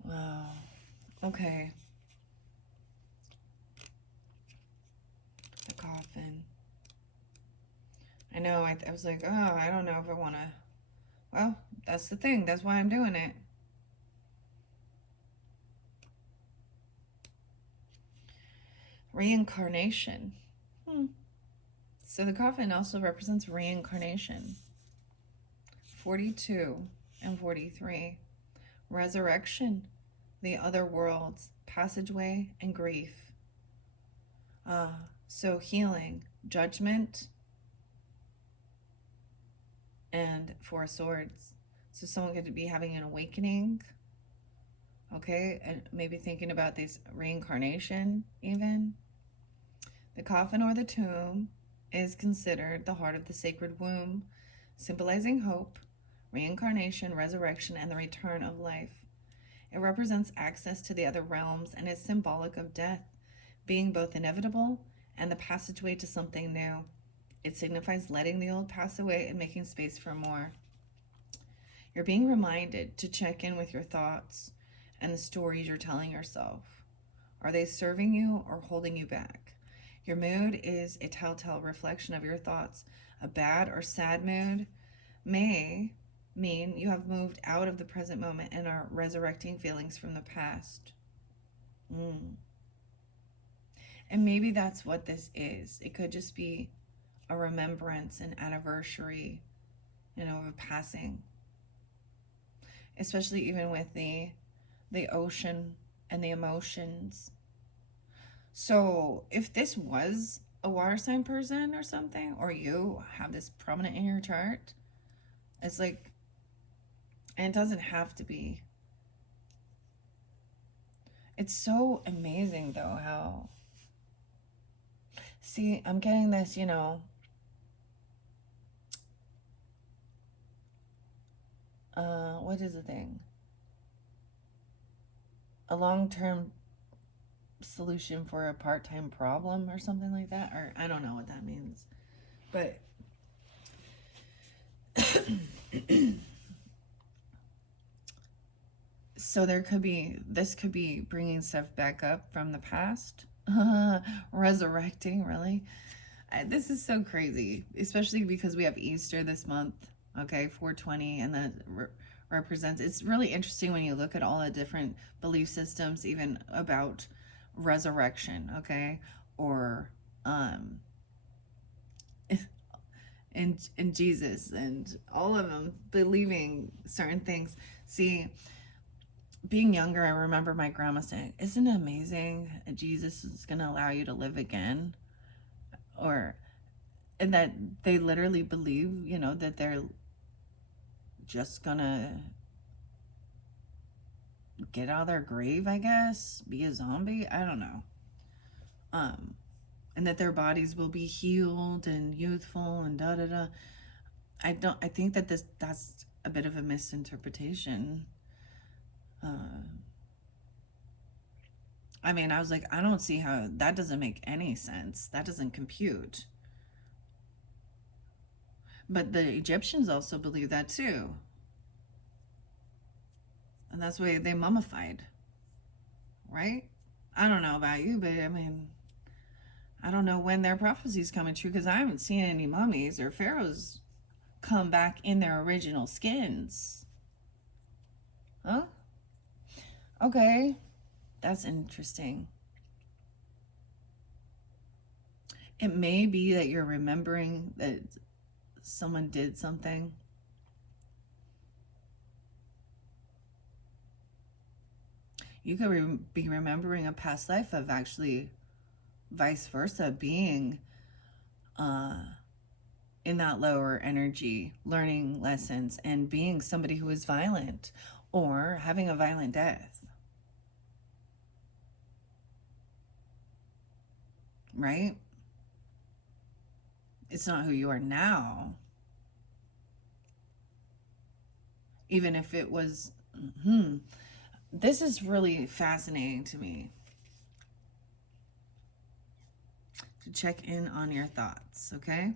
Wow. Okay. The coffin. I know, I was like, oh, I don't know if I want to. Well, that's the thing. That's why I'm doing it. Reincarnation. So the coffin also represents reincarnation. 42 and 43. Resurrection, the other worlds, passageway, and grief. So healing, judgment, and Four of Swords. So someone could be having an awakening, okay, and maybe thinking about this reincarnation even. The coffin or the tomb is considered the heart of the sacred womb, symbolizing hope, reincarnation, resurrection, and the return of life. It represents access to the other realms and is symbolic of death, being both inevitable and the passageway to something new. It signifies letting the old pass away and making space for more. You're being reminded to check in with your thoughts and the stories you're telling yourself. Are they serving you or holding you back? Your mood is a telltale reflection of your thoughts. A bad or sad mood may mean you have moved out of the present moment and are resurrecting feelings from the past. And maybe that's what this is. It could just be a remembrance, an anniversary, of a passing. Especially even with the ocean and the emotions. So if this was a water sign person or something, or you have this prominent in your chart, it's like, and it doesn't have to be. It's so amazing though how, see, I'm getting this, what is the thing? A long-term solution for a part-time problem or something like that, or I don't know what that means, but so this could be bringing stuff back up from the past. Resurrecting, really. This is so crazy, especially because we have Easter this month, okay, 420, and that represents, it's really interesting when you look at all the different belief systems, even about resurrection, okay, or in Jesus, and all of them believing certain things. See, being younger, I remember my grandma saying, isn't it amazing Jesus is going to allow you to live again? And that they literally believe, that they're just gonna get out of their grave, I guess, be a zombie. I don't know. And that their bodies will be healed and youthful and da da da. I think that that's a bit of a misinterpretation. I mean, I was like, I don't see how that doesn't make any sense. That doesn't compute. But the Egyptians also believe that too. And that's why they mummified. Right? I don't know about you, but I mean, I don't know when their prophecy's coming true, because I haven't seen any mummies or pharaohs come back in their original skins. Huh? Okay. That's interesting. It may be that you're remembering that someone did something. You could be remembering a past life of actually vice versa, being in that lower energy, learning lessons, and being somebody who is violent or having a violent death. Right? It's not who you are now. Even if it was, this is really fascinating to me, to check in on your thoughts, okay?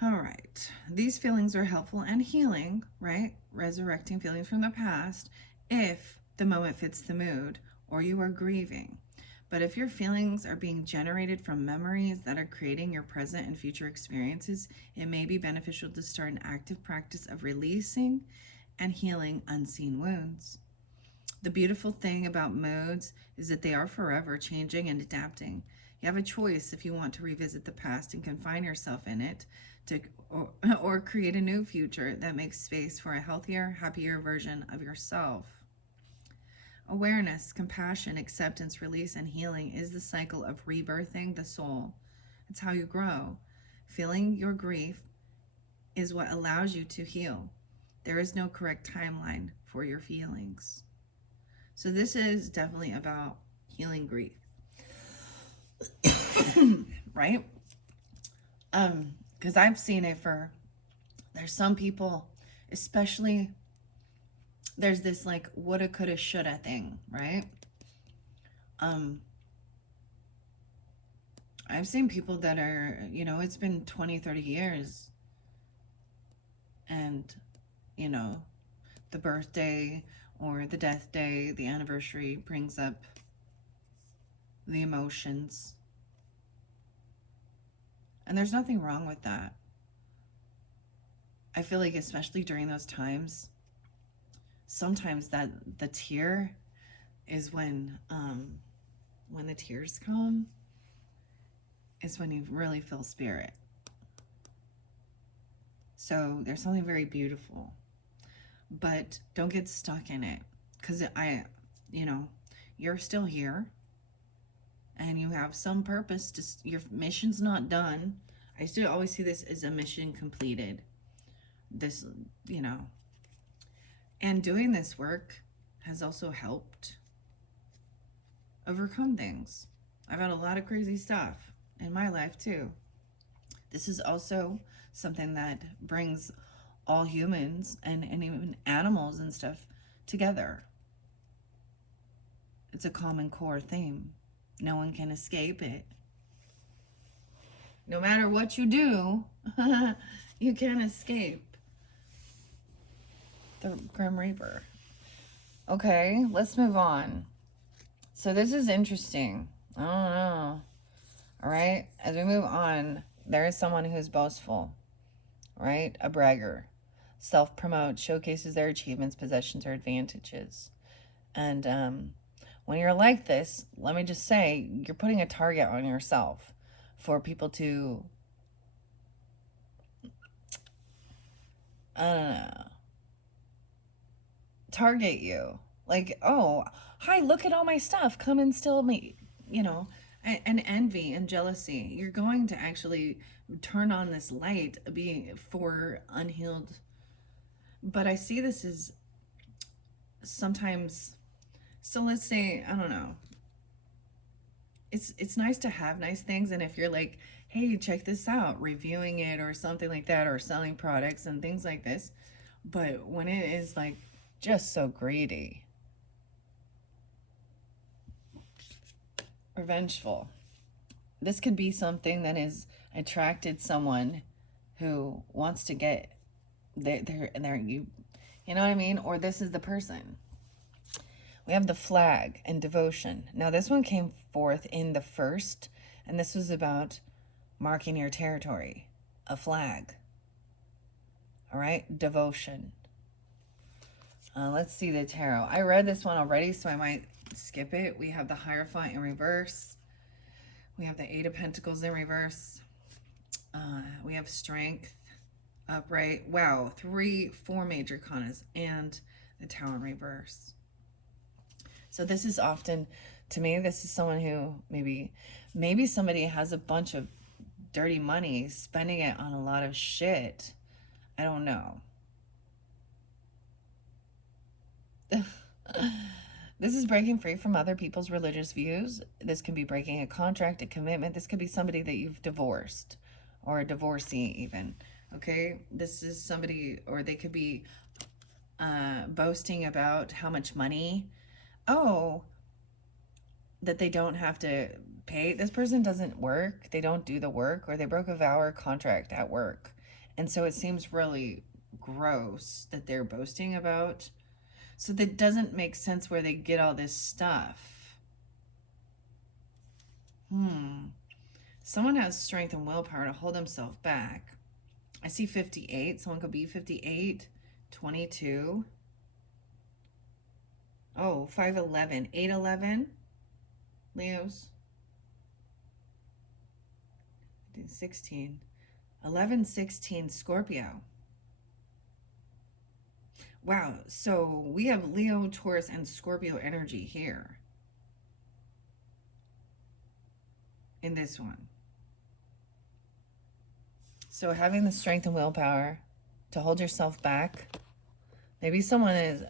All right. These feelings are helpful and healing, right? Resurrecting feelings from the past if the moment fits the mood or you are grieving. But if your feelings are being generated from memories that are creating your present and future experiences, it may be beneficial to start an active practice of releasing and healing unseen wounds. The beautiful thing about moods is that they are forever changing and adapting. You have a choice if you want to revisit the past and confine yourself in it, or create a new future that makes space for a healthier, happier version of yourself. Awareness, compassion, acceptance, release, and healing is the cycle of rebirthing the soul. It's how you grow. Feeling your grief is what allows you to heal. There is no correct timeline for your feelings. So this is definitely about healing grief. Right? Because I've seen it there's some people, especially, there's this like woulda, coulda, shoulda thing, right? I've seen people that are, it's been 20, 30 years, and, the birthday or the death day, the anniversary brings up the emotions. And there's nothing wrong with that. I feel like especially during those times, sometimes that the tear is when the tears come, is when you really feel spirit. So there's something very beautiful, but don't get stuck in it, because you're still here and you have some purpose. Your mission's not done. I still always see this as a mission completed. This, and doing this work has also helped overcome things. I've had a lot of crazy stuff in my life too. This is also something that brings all humans and even animals and stuff together. It's a common core theme. No one can escape it. No matter what you do, you can't escape the Grim Reaper. Okay, let's move on. So this is interesting. I don't know. All right, as we move on, there is someone who's boastful, right? A bragger. Self-promote, showcases their achievements, possessions, or advantages. And when you're like this, let me just say, you're putting a target on yourself for people to, I don't know, target you. Like, oh, hi, look at all my stuff. Come and steal me, and envy and jealousy. You're going to actually turn on this light being for unhealed. But I see this as sometimes, so let's say, I don't know, it's nice to have nice things, and if you're like, hey, check this out, reviewing it or something like that, or selling products and things like this. But when it is like just so greedy, revengeful, this could be something that has attracted someone who wants to get you know what I mean? Or this is the person. We have the flag and devotion. Now this one came forth in the first, and this was about marking your territory, a flag. All right, devotion. Let's see the tarot. I read this one already, so I might skip it. We have the Hierophant in reverse. We have the Eight of Pentacles in reverse. We have Strength upright. Wow, 4 major kanas, and the Tower in reverse. So this is often, to me, this is someone who maybe somebody has a bunch of dirty money, spending it on a lot of shit. I don't know. This is breaking free from other people's religious views. This can be breaking a contract, a commitment. This could be somebody that you've divorced, or a divorcee even. Okay, this is somebody, or they could be boasting about how much money, oh, that they don't have to pay. This person doesn't work, they don't do the work, or they broke a vow or contract at work. And so it seems really gross that they're boasting about. So that doesn't make sense where they get all this stuff. Someone has strength and willpower to hold themselves back. I see 58. Someone could be 58, 22. Oh, 5'11", 8'11", Leos. 16, 11, 16, Scorpio. Wow, so we have Leo, Taurus, and Scorpio energy here in this one. So having the strength and willpower to hold yourself back. Maybe someone has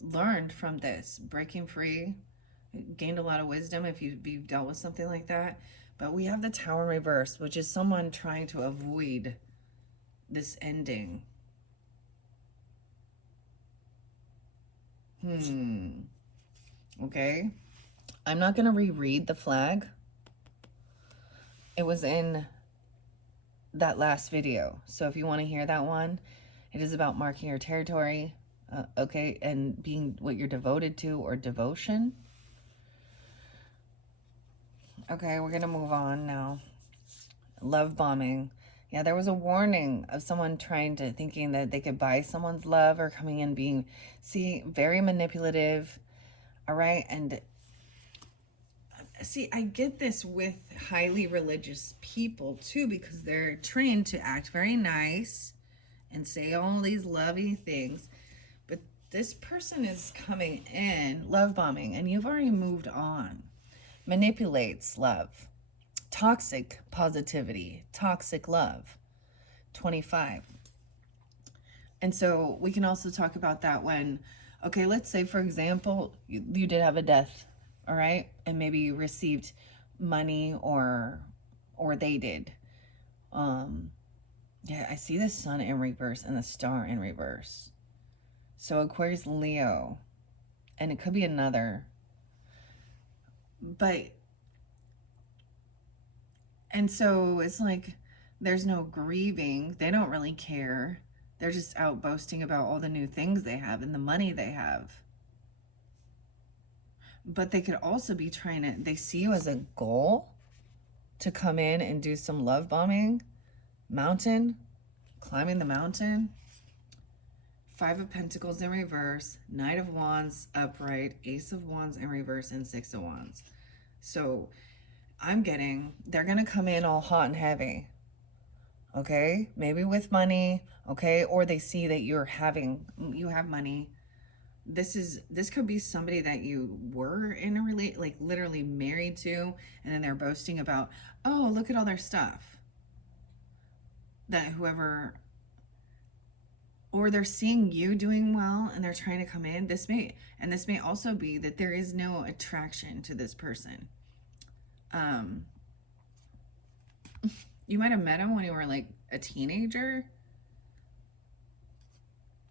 learned from this, breaking free, gained a lot of wisdom if you've dealt with something like that. But we have the Tower in reverse, which is someone trying to avoid this ending. Okay. I'm not going to reread the flag. It was in that last video. So if you want to hear that one, it is about marking your territory, okay, and being what you're devoted to or devotion. Okay, we're going to move on now. Love bombing. Yeah, there was a warning of someone thinking that they could buy someone's love or coming in being, very manipulative. All right. And see, I get this with highly religious people too, because they're trained to act very nice and say all these lovey things. But this person is coming in, love bombing, and you've already moved on. Manipulates love. Toxic positivity, toxic love, 25. And so we can also talk about that when, okay, let's say, for example, you did have a death, all right? And maybe you received money or they did. Yeah, I see the sun in reverse and the star in reverse. So Aquarius, Leo, and it could be another. And so it's like there's no grieving. They don't really care. They're just out boasting about all the new things they have and the money they have. But they could also be they see you as a goal to come in and do some love bombing, climbing the mountain. 5 of Pentacles in reverse, Knight of Wands upright, Ace of Wands in reverse, and 6 of Wands. So I'm getting, they're going to come in all hot and heavy. Okay? Maybe with money, okay? Or they see that you have money. This could be somebody that you were in a like literally married to, and then they're boasting about, oh, look at all their stuff. That whoever, or they're seeing you doing well and they're trying to come in. This may also be that there is no attraction to this person. You might have met him when you were like a teenager.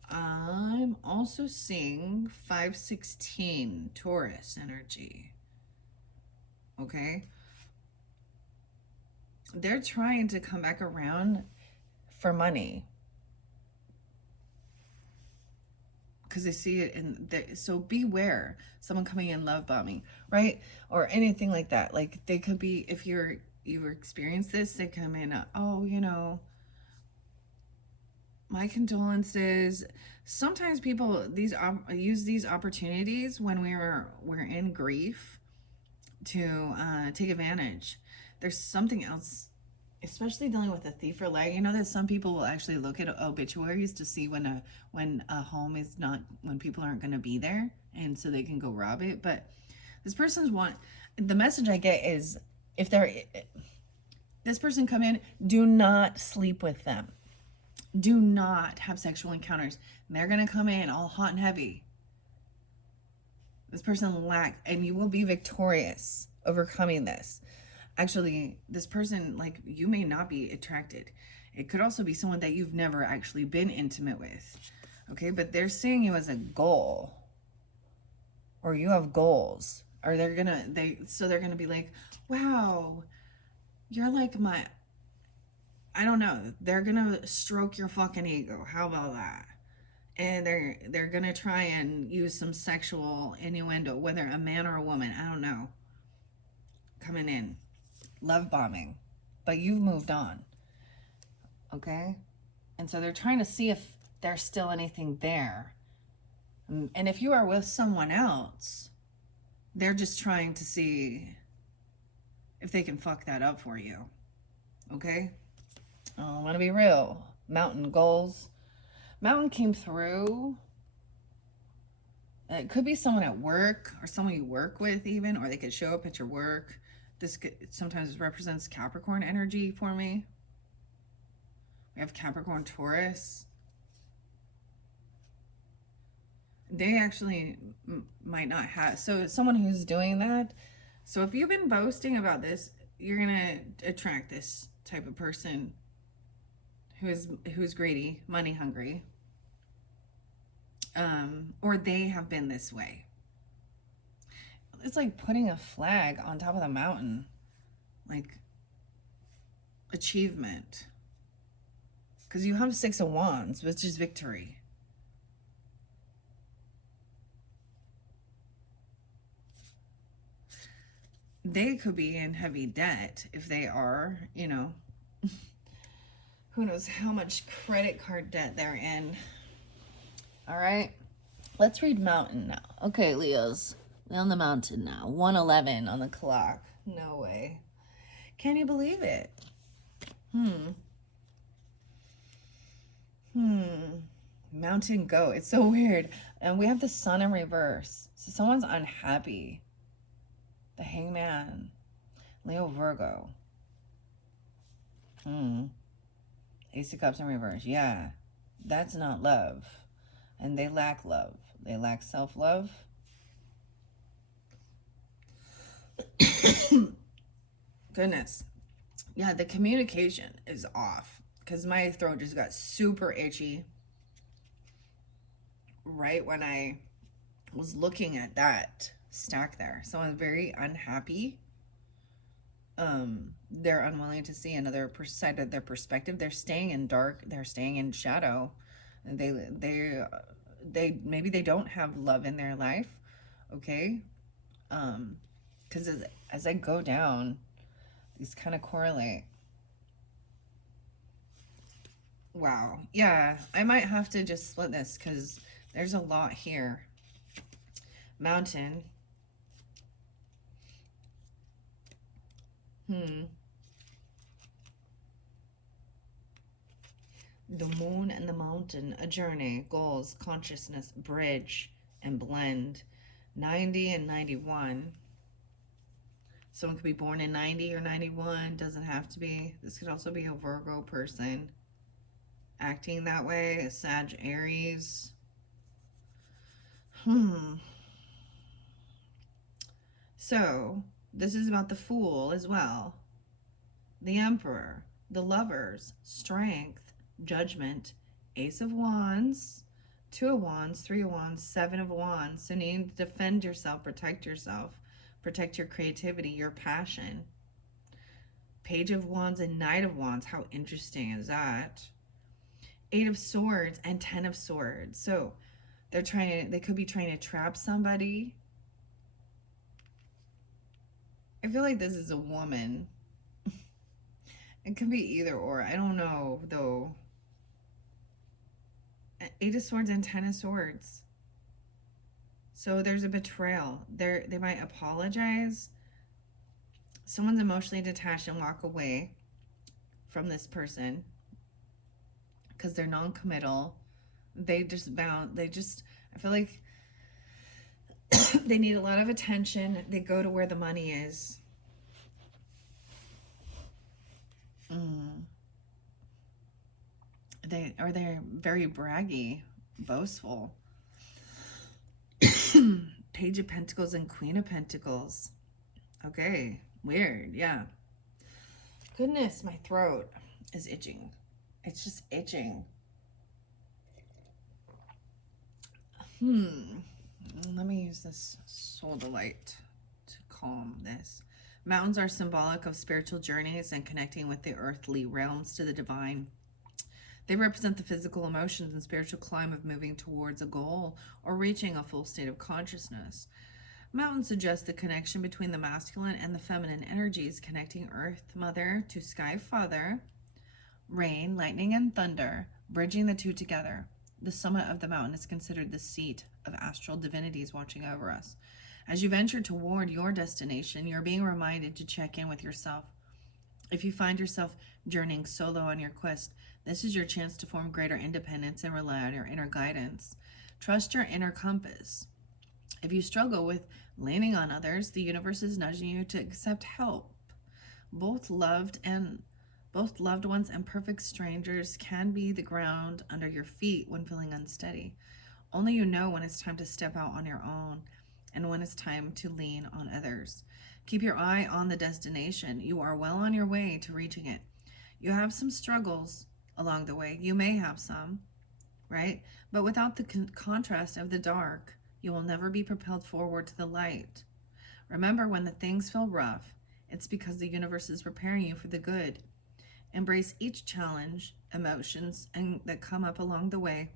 I'm also seeing 516 Taurus energy. Okay. They're trying to come back around for money. Because they see it so beware someone coming in love bombing, right? Or anything like that. Like they could be, if you've experienced this, they come in, my condolences. Sometimes people use these opportunities when we're in grief to take advantage. There's something else, especially dealing with a thief or liar. You know that some people will actually look at obituaries to see when a home is not, when people aren't going to be there, and so they can go rob it. But this person's the message I get is, if this person come in, do not sleep with them. Do not have sexual encounters. They're going to come in all hot and heavy. This person and you will be victorious overcoming this. Actually, this person, like, you may not be attracted. It could also be someone that you've never actually been intimate with. Okay, but they're seeing you as a goal, or you have goals, or they're gonna be like, wow, you're like my, I don't know, they're gonna stroke your fucking ego. How about that? And they're gonna try and use some sexual innuendo, whether a man or a woman, I don't know, coming in, love bombing, but you've moved on, okay? And so they're trying to see if there's still anything there. And if you are with someone else, they're just trying to see if they can fuck that up for you, okay? I want to be real. Mountain goals. Mountain came through. It could be someone at work or someone you work with even, or they could show up at your work. This sometimes represents Capricorn energy for me. We have Capricorn Taurus. They actually might not have. So someone who's doing that. So if you've been boasting about this, you're going to attract this type of person who's greedy, money hungry. Or they have been this way. It's like putting a flag on top of the mountain. Like achievement. Because you have 6 of Wands, which is victory. They could be in heavy debt if they are, you know, who knows how much credit card debt they're in. All right, let's read Mountain now. Okay, Leos, we're on the Mountain now. 1:11 on the clock. No way. Can you believe it? Mountain Goat. It's so weird. And we have the Sun in reverse. So someone's unhappy. The Hangman. Leo Virgo. Ace of Cups in reverse. Yeah. That's not love. And they lack love. They lack self-love. Goodness. Yeah, the communication is off. Because my throat just got super itchy right when I was looking at that stack there. Someone's very unhappy. They're unwilling to see another side of their perspective. They're staying in dark. They're staying in shadow. And they maybe they don't have love in their life. Okay. Because as I go down, these kind of correlate. Wow. Yeah, I might have to just split this because there's a lot here. Mountain. The Moon and the Mountain, a journey, goals, consciousness, bridge, and blend. 90 and 91. Someone could be born in 90 or 91. Doesn't have to be. This could also be a Virgo person acting that way. A Sag Aries. So, this is about the Fool as well. The Emperor. The Lovers. Strength. Judgment. Ace of Wands. 2 of Wands. 3 of Wands. 7 of Wands. So, needing to defend yourself, protect yourself. Protect your creativity, your passion. Page of Wands and Knight of Wands. How interesting is that? 8 of Swords and 10 of Swords. So, they could be trying to trap somebody. I feel like this is a woman. It could be either or. I don't know, though. 8 of Swords and 10 of Swords. So there's a betrayal. They might apologize. Someone's emotionally detached and walk away from this person because they're non-committal. I feel like they need a lot of attention. They go to where the money is. They're very braggy, boastful. Page of Pentacles and Queen of Pentacles. Okay, weird, yeah. Goodness, my throat is itching. It's just itching. Let me use this soul delight to calm this. Mountains are symbolic of spiritual journeys and connecting with the earthly realms to the divine. They represent the physical emotions and spiritual climb of moving towards a goal or reaching a full state of consciousness. Mountains suggest the connection between the masculine and the feminine energies, connecting Earth Mother to Sky Father, rain, lightning, and thunder, bridging the two together. The summit of the mountain is considered the seat of astral divinities watching over us. As you venture toward your destination, you're being reminded to check in with yourself. If you find yourself journeying solo on your quest, this is your chance to form greater independence and rely on your inner guidance. Trust your inner compass. If you struggle with leaning on others, the universe is nudging you to accept help. Both loved ones and perfect strangers can be the ground under your feet when feeling unsteady. Only you know when it's time to step out on your own and when it's time to lean on others. Keep your eye on the destination. You are well on your way to reaching it. You have some struggles along the way. You may have some, right? But without the contrast of the dark, you will never be propelled forward to the light. Remember, when the things feel rough, it's because the universe is preparing you for the good. Embrace each challenge, emotions, and that come up along the way.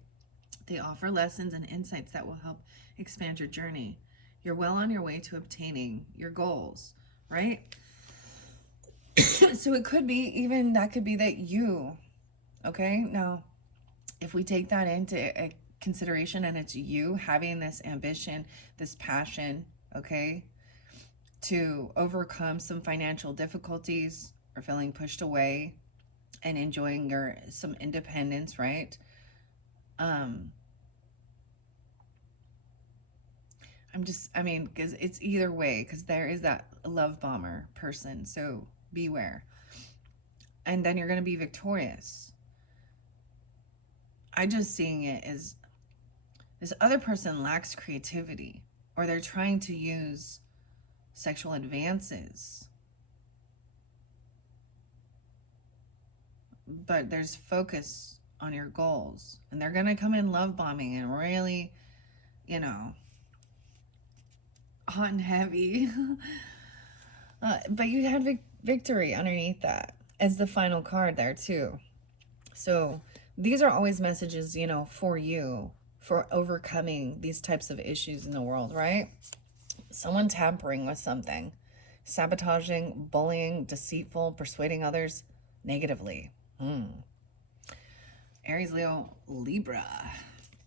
They offer lessons and insights that will help expand your journey. You're well on your way to obtaining your goals, right? So it could be even that could be that you, okay? Now, if we take that into consideration and it's you having this ambition, this passion, okay, to overcome some financial difficulties or feeling pushed away and enjoying some independence, right? Because it's either way, because there is that love bomber person, so beware. And then you're going to be victorious. I just seeing it as this other person lacks creativity, or they're trying to use sexual advances. But there's focus on your goals, and they're going to come in love bombing and really, hot and heavy. But you had victory underneath that as the final card there too. So these are always messages, for you, for overcoming these types of issues in the world, right? Someone tampering with something, sabotaging, bullying, deceitful, persuading others negatively. Aries, Leo, Libra,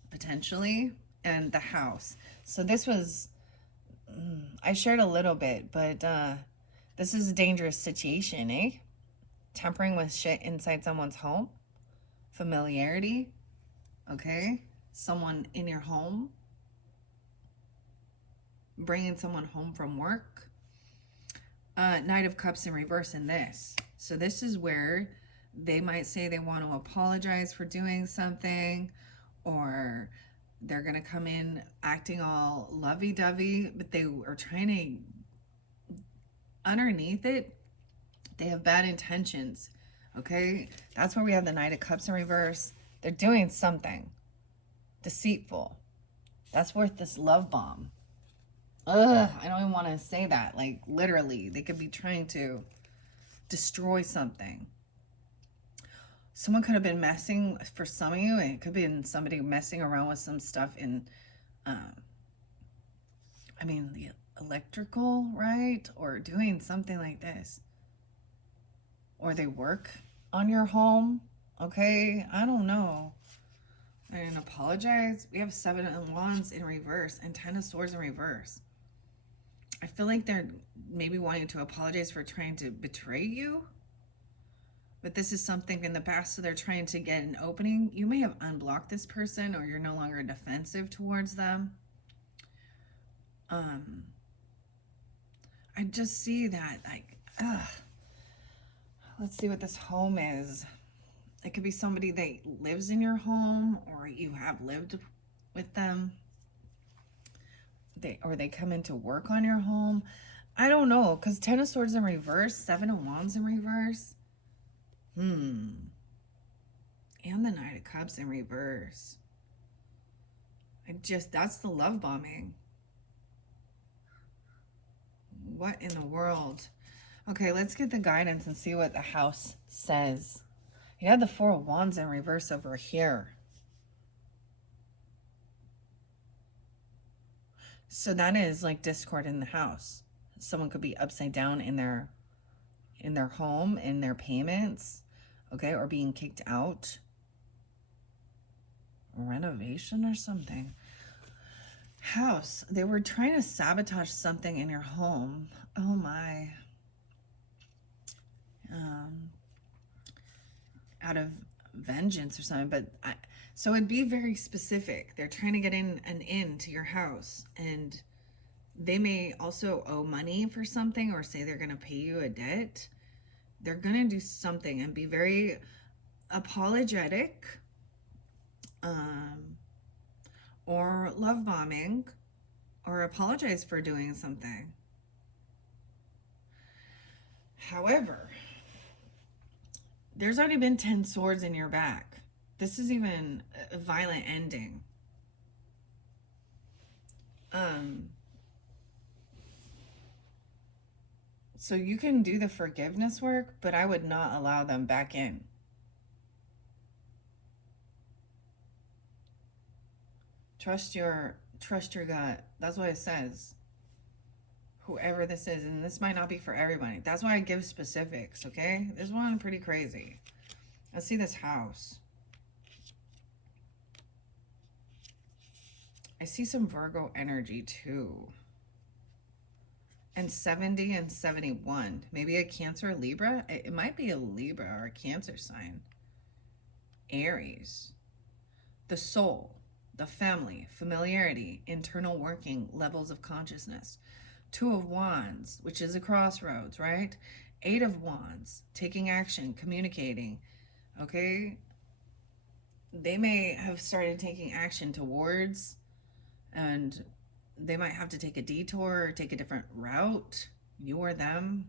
potentially, and the house. So this was, I shared a little bit, but this is a dangerous situation, eh? Tampering with shit inside someone's home. Familiarity, okay? Someone in your home. Bringing someone home from work. Knight of Cups in reverse in this. So this is where they might say they want to apologize for doing something, or they're going to come in acting all lovey-dovey, but they are trying to, underneath it, they have bad intentions, okay? That's where we have the Knight of Cups in reverse. They're doing something deceitful. That's worth this love bomb. I don't even want to say that. Like, literally, they could be trying to destroy something. Someone could have been messing, for some of you, it could be somebody messing around with some stuff in, the electrical, right? Or doing something like this. Or they work on your home, okay? I don't know. And apologize. We have 7 of Wands in reverse and 10 of Swords in reverse. I feel like they're maybe wanting to apologize for trying to betray you. But this is something in the past, so they're trying to get an opening. You may have unblocked this person, or you're no longer defensive towards them. I just see that, like, let's see what this home is. It could be somebody that lives in your home, or you have lived with them. They come in to work on your home. I don't know, because 10 of Swords in reverse, 7 of Wands in reverse. And the Knight of Cups in reverse. I Just, that's the love bombing. What in the world? Okay, let's get the guidance and see what the house says. You had the Four of Wands in reverse over here. So that is like discord in the house. Someone could be upside down in their home, in their payments, okay, or being kicked out. Renovation or something. House. They were trying to sabotage something in your home. Oh my. Out of vengeance or something, but so it'd be very specific. They're trying to get in an in to your house, and they may also owe money for something or say they're going to pay you a debt. They're going to do something and be very apologetic, or love bombing, or apologize for doing something. However, there's already been 10 swords in your back. This is even a violent ending. So you can do the forgiveness work, but I would not allow them back in. Trust your gut. That's what it says. Whoever this is, and this might not be for everybody. That's why I give specifics, okay? This one pretty crazy. Let's see this house. I see some Virgo energy too. And 70 and 71. Maybe a Cancer, Libra. It might be a Libra or a Cancer sign. Aries. The soul, the family, familiarity, internal working, levels of consciousness. Two of Wands, which is a crossroads, right? Eight of Wands, taking action, communicating, okay? They may have started taking action towards, and they might have to take a detour or take a different route, you or them.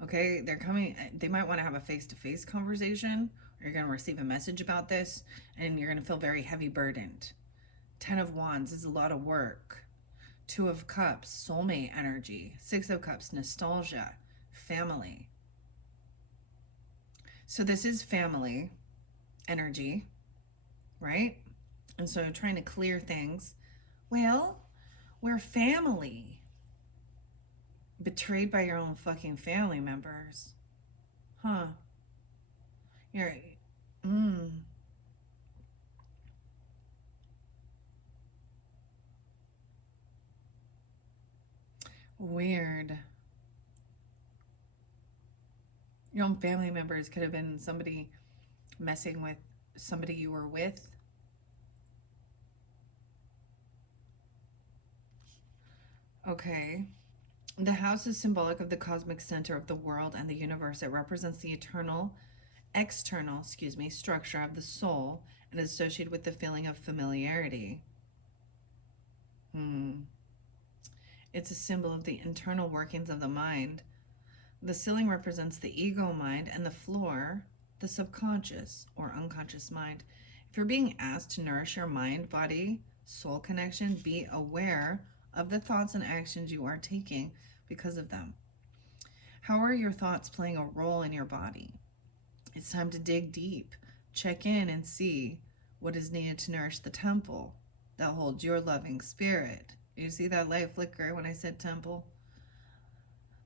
Okay, they're coming, they might want to have a face-to-face conversation, or you're going to receive a message about this, and you're going to feel very heavy burdened. 10 of Wands is a lot of work. 2 of Cups, soulmate energy. 6 of Cups, nostalgia, family. So this is family energy, right? And so trying to clear things. Well, we're family. Betrayed by your own fucking family members. Huh. You're, weird. Your own family members could have been somebody messing with somebody you were with. Okay. The house is symbolic of the cosmic center of the world and the universe. It represents the external structure of the soul and is associated with the feeling of familiarity. It's a symbol of the internal workings of the mind. The ceiling represents the ego mind, and the floor, the subconscious or unconscious mind. If you're being asked to nourish your mind, body, soul connection, be aware of the thoughts and actions you are taking because of them. How are your thoughts playing a role in your body? It's time to dig deep, check in and see what is needed to nourish the temple that holds your loving spirit. You see that light flicker when I said temple?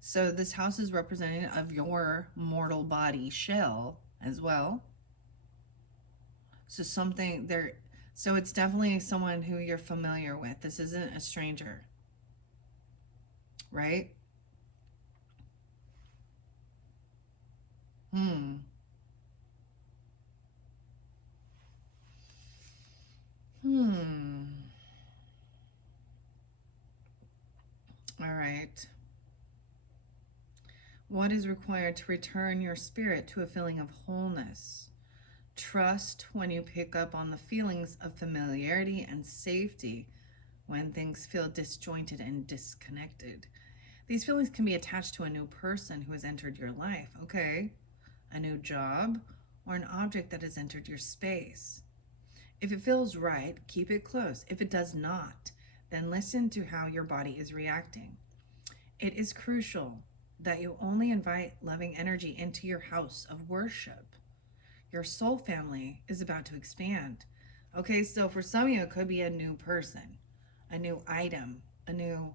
So this house is representative of your mortal body shell as well. So something there, so it's definitely someone who you're familiar with. This isn't a stranger, right? All right. What is required to return your spirit to a feeling of wholeness? Trust when you pick up on the feelings of familiarity and safety when things feel disjointed and disconnected. These feelings can be attached to a new person who has entered your life, okay? A new job or an object that has entered your space. If it feels right, keep it close. If it does not, then listen to how your body is reacting. It is crucial that you only invite loving energy into your house of worship. Your soul family is about to expand. Okay, so for some of you, it could be a new person, a new item, a new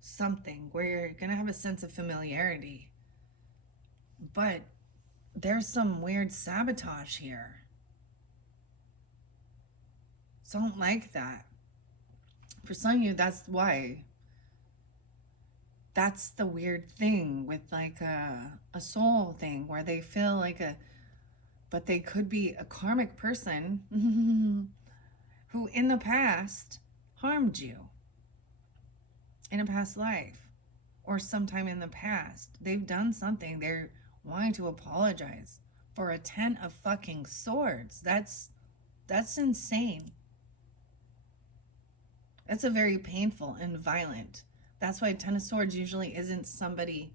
something where you're going to have a sense of familiarity. But there's some weird sabotage here. So I don't like that. For some of you, that's why. That's the weird thing with like a soul thing where they feel like but they could be a karmic person who in the past harmed you in a past life or sometime in the past. They've done something. They're wanting to apologize for a 10 of fucking swords. That's insane. That's a very painful and violent. That's why 10 of swords usually isn't somebody,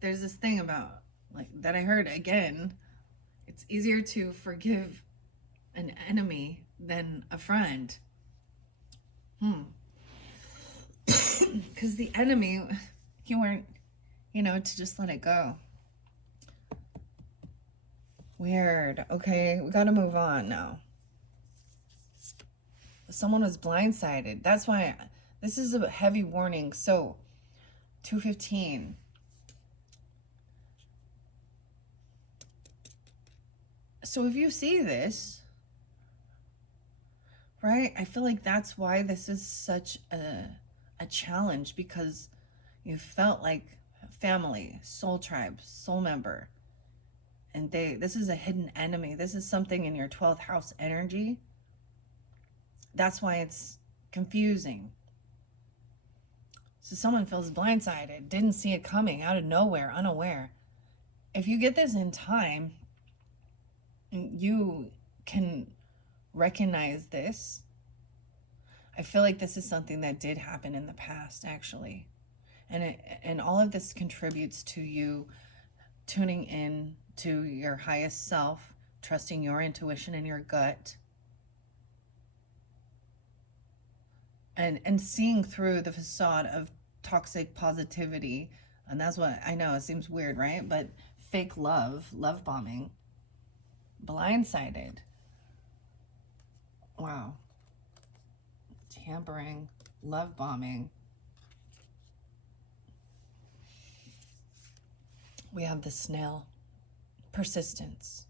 there's this thing about like that I heard again. It's easier to forgive an enemy than a friend. Because the enemy, you weren't, to just let it go. Weird. Okay, we got to move on now. Someone was blindsided. That's why this is a heavy warning. So 215. So if you see this, right, I feel like that's why this is such a challenge, because you felt like family, soul tribe, soul member, and this is a hidden enemy. This is something in your 12th house energy. That's why it's confusing. So someone feels blindsided, didn't see it coming, out of nowhere, unaware. If you get this in time, you can recognize this. I feel like this is something that did happen in the past, actually. And all of this contributes to you tuning in to your highest self, trusting your intuition and your gut, and seeing through the facade of toxic positivity. And that's what I know, it seems weird, right? But fake love bombing, blindsided. Wow. Tampering, love bombing. We have the snail, persistence.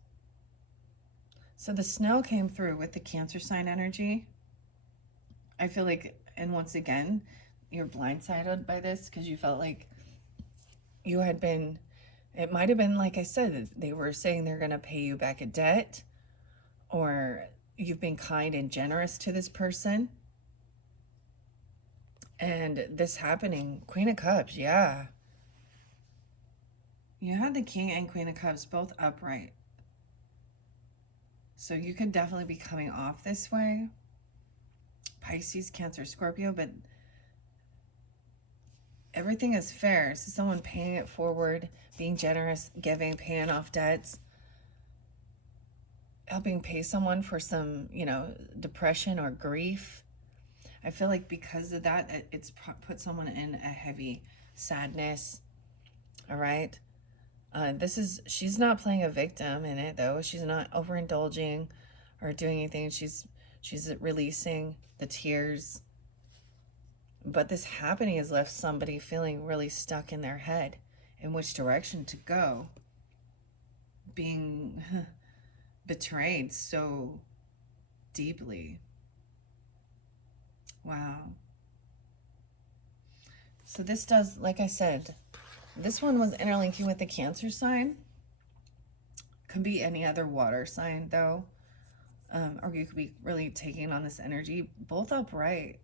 So the snail came through with the Cancer sign energy. I feel like, and once again, you're blindsided by this because you felt like you had been, it might have been, like I said, they were saying they're going to pay you back a debt, or you've been kind and generous to this person. And this happening, Queen of Cups, yeah. You had the King and Queen of Cups both upright. So you could definitely be coming off this way. Pisces, Cancer, Scorpio, but everything is fair. So someone paying it forward, being generous, giving, paying off debts, helping pay someone for some, depression or grief. I feel like because of that, it's put someone in a heavy sadness. All right. She's not playing a victim in it, though. She's not overindulging or doing anything. She's releasing the tears. But this happening has left somebody feeling really stuck in their head in which direction to go, being betrayed so deeply. Wow. So this does, like I said, this one was interlinking with the Cancer sign. Could be any other water sign, though. Or you could be really taking on this energy, both upright.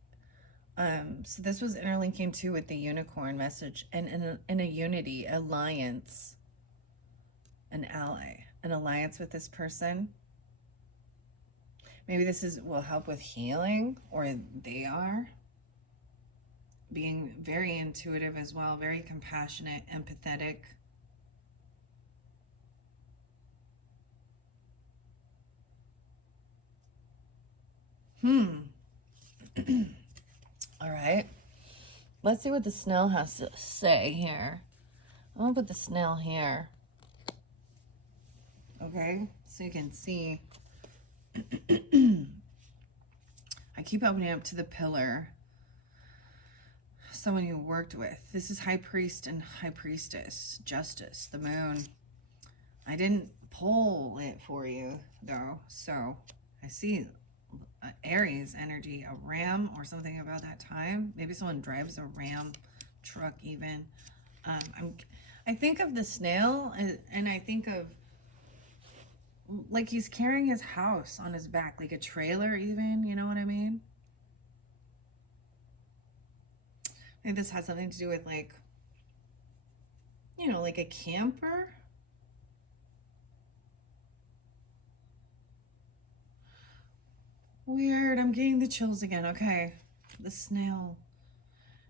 So this was interlinking too with the unicorn message, and in a unity, alliance, an ally, an alliance with this person. Maybe this will help with healing, or they are being very intuitive as well, very compassionate, empathetic. Hmm. All right. Let's see what the snail has to say here. I'm going to put the snail here. Okay, so you can see. I keep opening up to the pillar. Someone you worked with. This is High Priest and High Priestess. Justice, the moon. I didn't pull it for you, though. So I see Aries energy, a ram or something about that time. Maybe someone drives a ram truck even. I think of the snail and I think of like he's carrying his house on his back, like a trailer even, you know what I mean? I think this has something to do with like, you know, like a camper. Weird, I'm getting the chills again. Okay, the snail.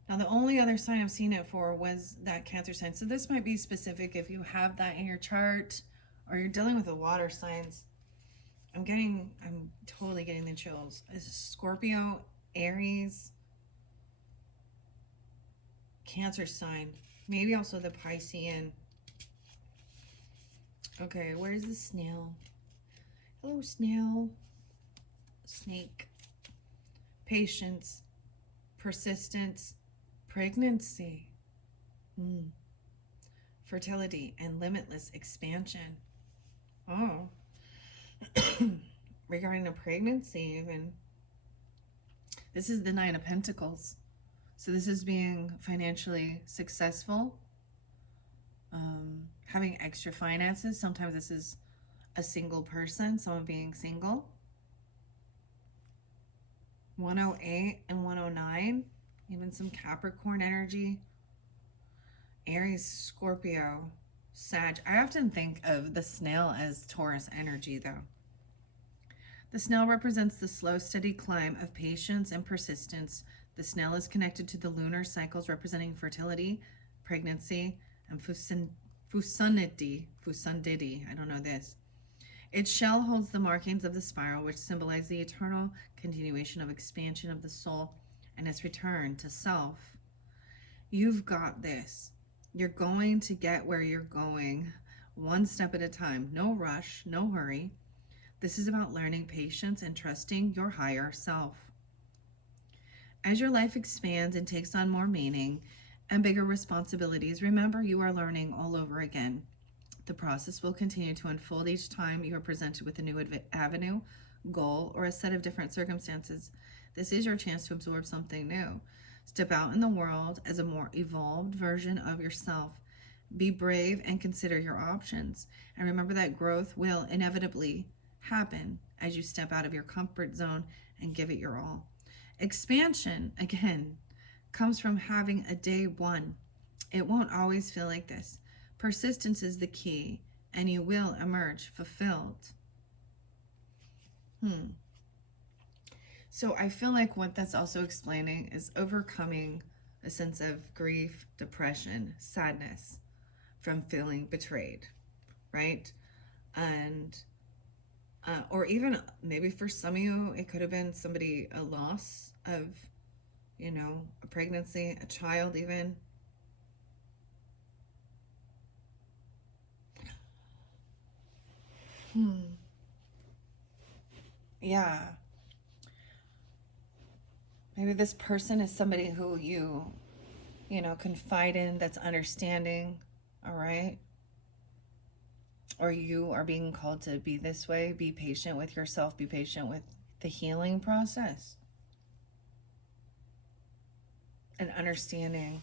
Now, the only other sign I've seen it for was that Cancer sign. So this might be specific if you have that in your chart or you're dealing with the water signs. I'm totally getting the chills. This is Scorpio, Aries, Cancer sign. Maybe also the Piscean. Okay, where's the snail? Hello, snail. Snake. Patience. Persistence. Pregnancy. Fertility and limitless expansion. Oh. Regarding a pregnancy even. This is the Nine of Pentacles. So this is being financially successful. Having extra finances. Sometimes this is a single person, someone being single. 108 and 109. Even some Capricorn energy. Aries, Scorpio, Sag. I often think of the snail as Taurus energy, though. The snail represents the slow, steady climb of patience and persistence. The snail is connected to the lunar cycles representing fertility, pregnancy, and fecundity. I don't know this. Its shell holds the markings of the spiral, which symbolize the eternal continuation of expansion of the soul and its return to self. You've got this. You're going to get where you're going one step at a time. No rush, no hurry. This is about learning patience and trusting your higher self. As your life expands and takes on more meaning and bigger responsibilities, remember you are learning all over again. The process will continue to unfold each time you are presented with a new avenue, goal, or a set of different circumstances. This is your chance to absorb something new. Step out in the world as a more evolved version of yourself. Be brave and consider your options. And remember that growth will inevitably happen as you step out of your comfort zone and give it your all. Expansion, again, comes from having a day one. It won't always feel like this. Persistence is the key, and you will emerge fulfilled. So I feel like what that's also explaining is overcoming a sense of grief, depression, sadness from feeling betrayed, right? And or even maybe for some of you, it could have been a loss of, you know, a pregnancy, a child even. Yeah. Maybe this person is somebody who you know, confide in, that's understanding, all right? Or you are being called to be this way. Be patient with yourself. Be patient with the healing process. And understanding.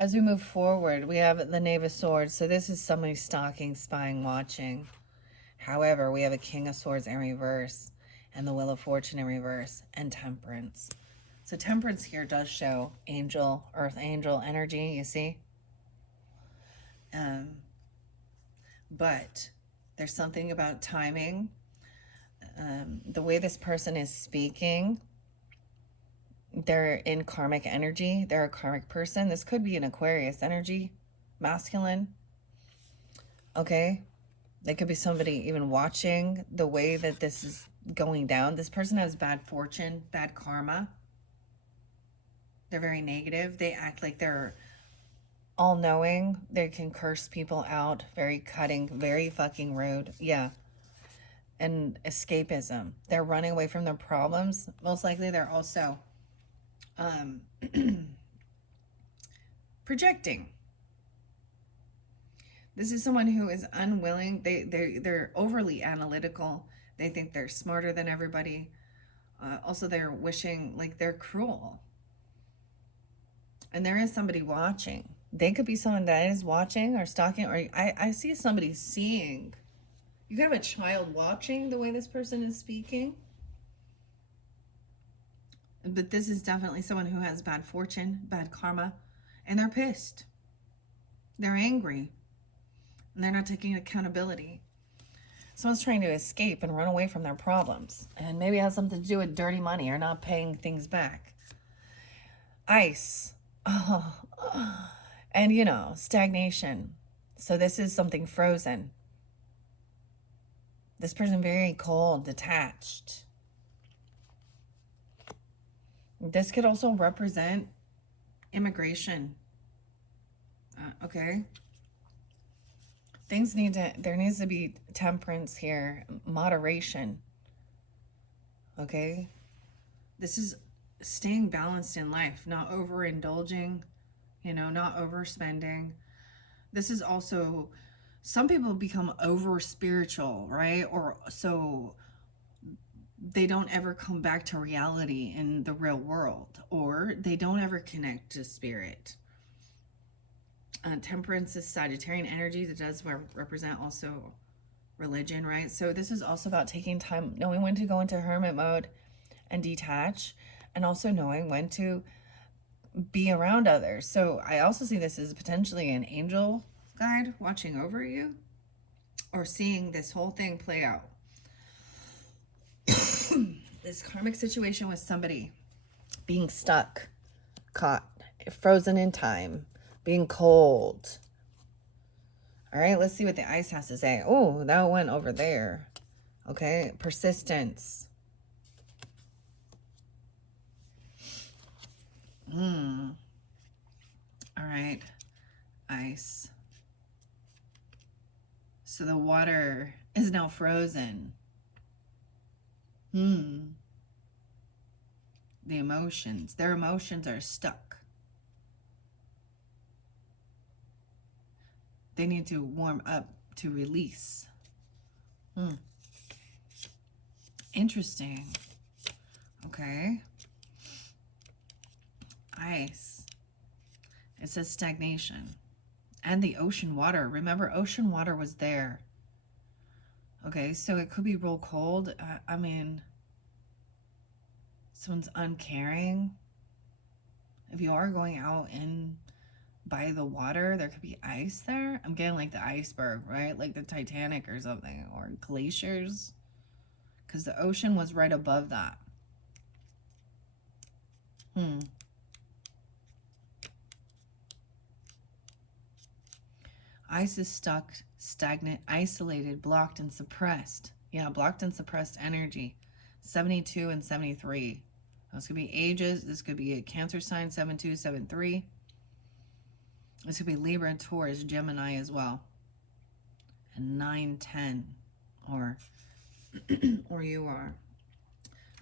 As we move forward, we have the Knave of Swords. So this is somebody stalking, spying, watching. However, we have a King of Swords in reverse and the Wheel of Fortune in reverse and Temperance. So Temperance here does show angel, earth angel energy, you see? But there's something about timing. The way this person is speaking, they're in karmic energy. They're a karmic person. This could be an Aquarius energy, masculine. Okay? There could be somebody even watching the way that this is going down. This person has bad fortune, bad karma. They're very negative. They act like they're all knowing. They can curse people out, very cutting, very fucking rude. Yeah. And escapism. They're running away from their problems. Most likely they're also projecting. This is someone who is unwilling. They're overly analytical. They think they're smarter than everybody. Also, they're wishing, like, they're cruel. And there is somebody watching. They could be someone that is watching or stalking, or I see somebody seeing. You could have a child watching the way this person is speaking. But this is definitely someone who has bad fortune, bad karma, and they're pissed. They're angry. And they're not taking accountability. Someone's trying to escape and run away from their problems. And maybe it has something to do with dirty money or not paying things back. Ice. Oh. And, you know, stagnation. So this is something frozen. This person very cold, detached. This could also represent immigration. Okay. There needs to be temperance here, moderation. Okay? This is staying balanced in life, not overindulging, not overspending. This is also, some people become over spiritual, right? Or so they don't ever come back to reality in the real world, or they don't ever connect to spirit. Temperance is Sagittarian energy that does represent also religion, right? So this is also about taking time, knowing when to go into hermit mode and detach, and also knowing when to be around others. So I also see this as potentially an angel guide watching over you, or seeing this whole thing play out. This karmic situation with somebody being stuck, caught, frozen in time, being cold. All right, let's see what the ice has to say. Oh, that went over there. Okay, persistence. All right, ice. So the water is now frozen. The emotions. Their emotions are stuck. They need to warm up to release. Interesting. Okay. Ice. It says stagnation. And the ocean water. Remember, ocean water was there. Okay, so it could be real cold. I mean, someone's uncaring. If you are going out in by the water, there could be ice there. I'm getting like the iceberg, right? Like the Titanic or something, or glaciers. Because the ocean was right above that. Ice is stuck, stagnant, isolated, blocked, and suppressed. Yeah, blocked and suppressed energy. 72 and 73. This could be ages. This could be a Cancer sign, 72, 73. This could be Libra, Taurus, Gemini as well. And 9, 10. Or you are.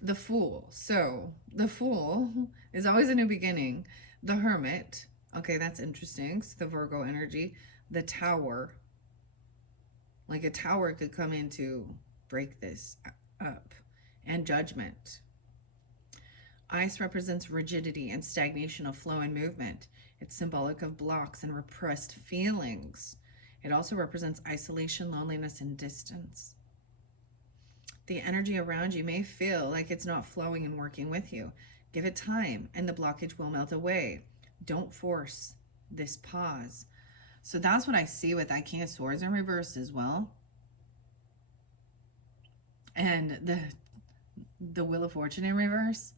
The Fool. So, the Fool is always a new beginning. The Hermit. Okay, that's interesting. So the Virgo energy. The Tower. Like a tower could come in to break this up. And Judgment. Ice represents rigidity and stagnation of flow and movement. It's symbolic of blocks and repressed feelings. It also represents isolation, loneliness, and distance. The energy around you may feel like it's not flowing and working with you. Give it time and the blockage will melt away. Don't force this pause. So that's what I see with that King of Swords in reverse as well. And the Wheel of Fortune in reverse.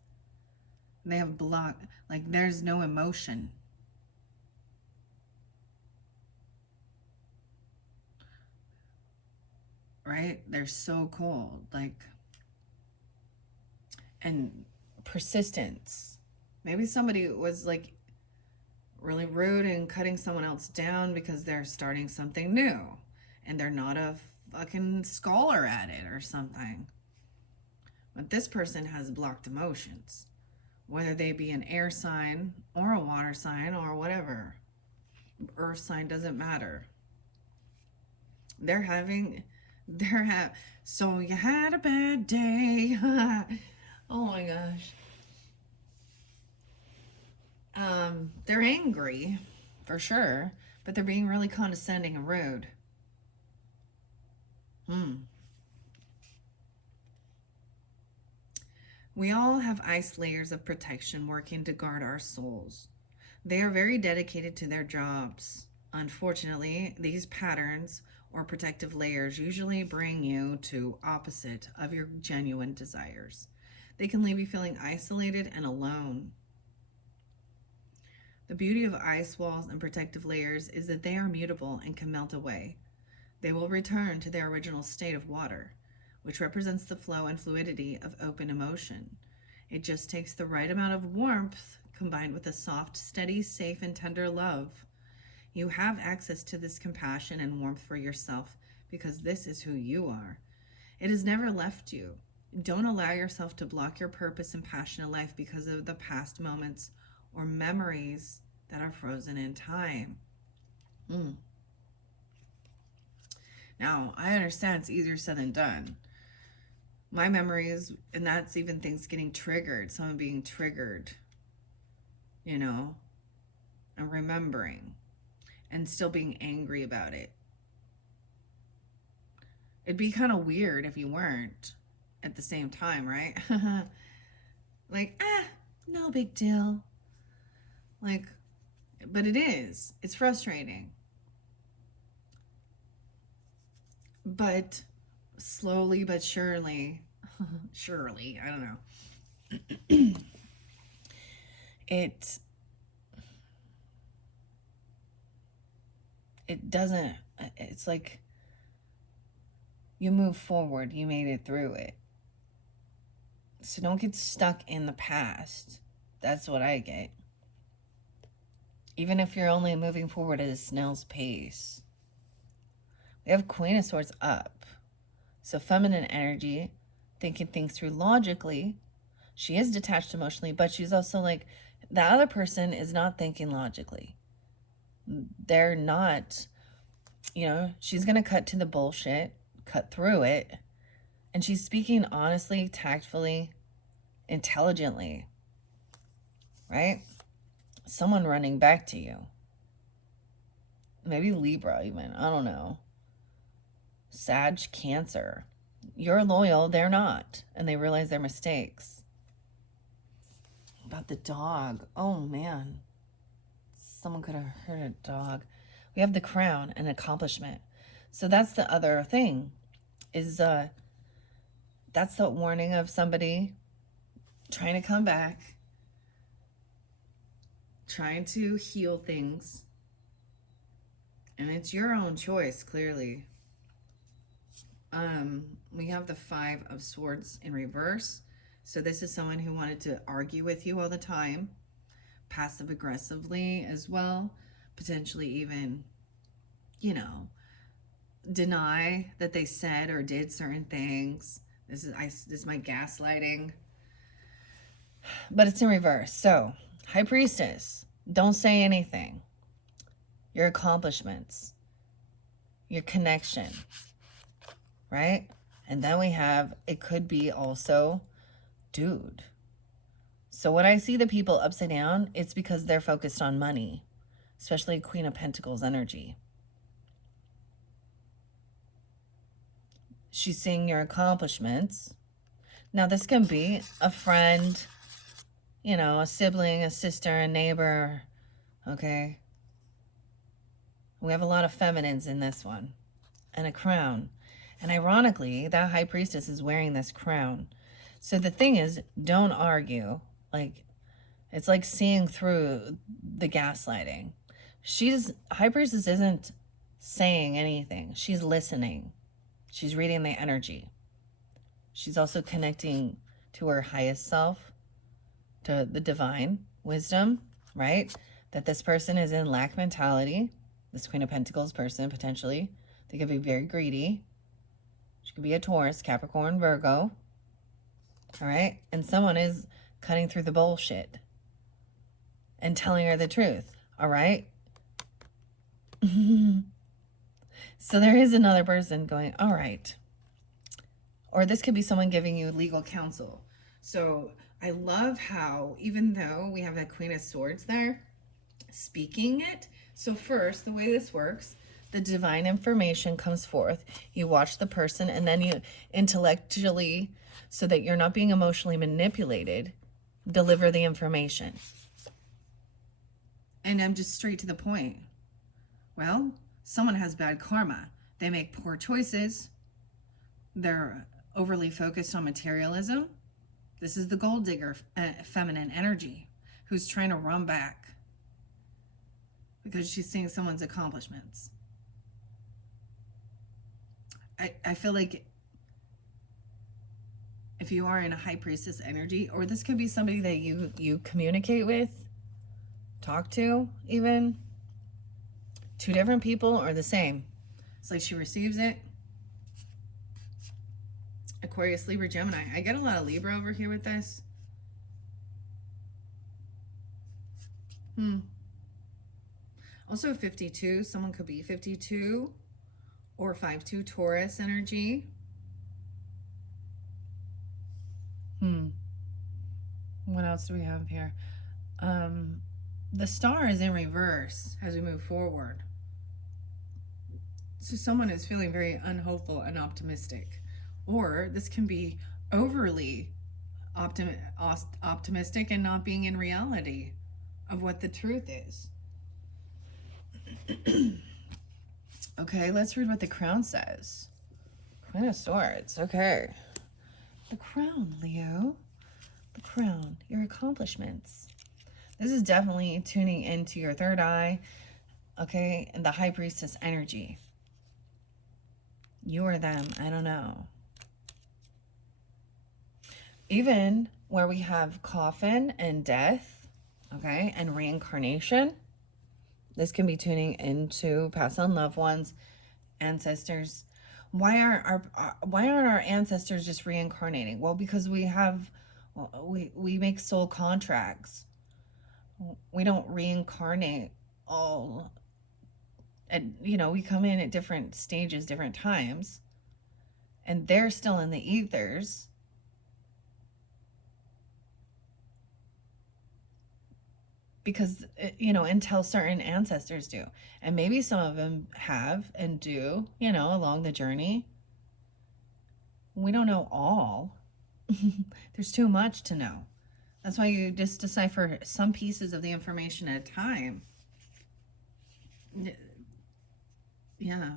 They have block, like there's no emotion. right? They're so cold, like, and persistence. Maybe somebody was like really rude and cutting someone else down because they're starting something new and they're not a fucking scholar at it or something. But this person has blocked emotions, whether they be an air sign or a water sign or whatever. Earth sign, doesn't matter. They're having, so you had a bad day. Oh my gosh. They're angry, for sure, but they're being really condescending and rude. We all have ice layers of protection working to guard our souls. They are very dedicated to their jobs. Unfortunately, these patterns or protective layers usually bring you to opposite of your genuine desires. They can leave you feeling isolated and alone. The beauty of ice walls and protective layers is that they are mutable and can melt away. They will return to their original state of water, which represents the flow and fluidity of open emotion. It just takes the right amount of warmth combined with a soft, steady, safe, and tender love. You have access to this compassion and warmth for yourself because this is who you are. It has never left you. Don't allow yourself to block your purpose and passion in life because of the past moments or memories that are frozen in time. Now, I understand it's easier said than done. My memories, and that's even things getting triggered, someone being triggered, and remembering, and still being angry about it. It'd be kind of weird if you weren't at the same time, right? Like, no big deal. Like, but it is. It's frustrating. But slowly but surely, I don't know. It doesn't, it's like you move forward, you made it through it. So don't get stuck in the past. That's what I get. Even if you're only moving forward at a snail's pace. We have Queen of Swords up. So feminine energy, thinking things through logically. She is detached emotionally, but she's also like, the other person is not thinking logically. They're not, she's going to cut to the bullshit, cut through it. And she's speaking honestly, tactfully, intelligently, right? Someone running back to you. Maybe Libra even, I don't know. Sag, Cancer. You're loyal, they're not. And they realize their mistakes. About the dog. Oh, man. Someone could have hurt a dog. We have the Crown, an accomplishment. So that's the other thing. Is that's the warning of somebody trying to come back. Trying to heal things. And it's your own choice, clearly. We have the Five of Swords in reverse. So this is someone who wanted to argue with you all the time, passive aggressively as well, potentially even, deny that they said or did certain things. This is my gaslighting. But it's in reverse. So, High Priestess, don't say anything. Your accomplishments, your connection, right? And then we have, it could be also, dude. So when I see the people upside down, it's because they're focused on money, especially Queen of Pentacles energy. She's seeing your accomplishments. Now, this can be a friend, a sibling, a sister, a neighbor, okay? We have a lot of feminines in this one. And a crown. And ironically, that High Priestess is wearing this crown. So the thing is, don't argue. Like, it's like seeing through the gaslighting. High Priestess isn't saying anything. She's listening. She's reading the energy. She's also connecting to her highest self, to the divine wisdom, right? That this person is in lack mentality. This Queen of Pentacles person, potentially. They could be very greedy. She could be a Taurus, Capricorn, Virgo. All right? And someone is cutting through the bullshit and telling her the truth. All right? So there is another person going, all right. Or this could be someone giving you legal counsel. So I love how, even though we have that Queen of Swords there, speaking it. So first, the way this works, the divine information comes forth. You watch the person, and then you intellectually, so that you're not being emotionally manipulated, deliver the information. And I'm just straight to the point. Well, someone has bad karma. They make poor choices. They're overly focused on materialism. This is the gold digger feminine energy who's trying to run back because she's seeing someone's accomplishments. I feel like if you are in a high priestess energy, or this could be somebody that you communicate with, talk to even, two different people or the same. It's like she receives it. Aquarius, Libra, Gemini. I get a lot of Libra over here with this. Also 52. Someone could be 52 or 5-2 Taurus energy. What else do we have here? The star is in reverse as we move forward. So someone is feeling very unhopeful and optimistic. Or this can be overly optimistic and not being in reality of what the truth is. Okay, let's read what the crown says. Queen of Swords. Okay. The crown, Leo. The crown. Your accomplishments. This is definitely tuning into your third eye. Okay, and the high priestess energy. You or them, I don't know. Even where we have coffin and death, okay, and reincarnation, this can be tuning into past on loved ones, ancestors. Why aren't our ancestors just reincarnating? Well, because we make soul contracts. We don't reincarnate all. And we come in at different stages, different times, and they're still in the ethers. Because, until certain ancestors do. And maybe some of them have and do, along the journey. We don't know all. There's too much to know. That's why you just decipher some pieces of the information at a time. Yeah.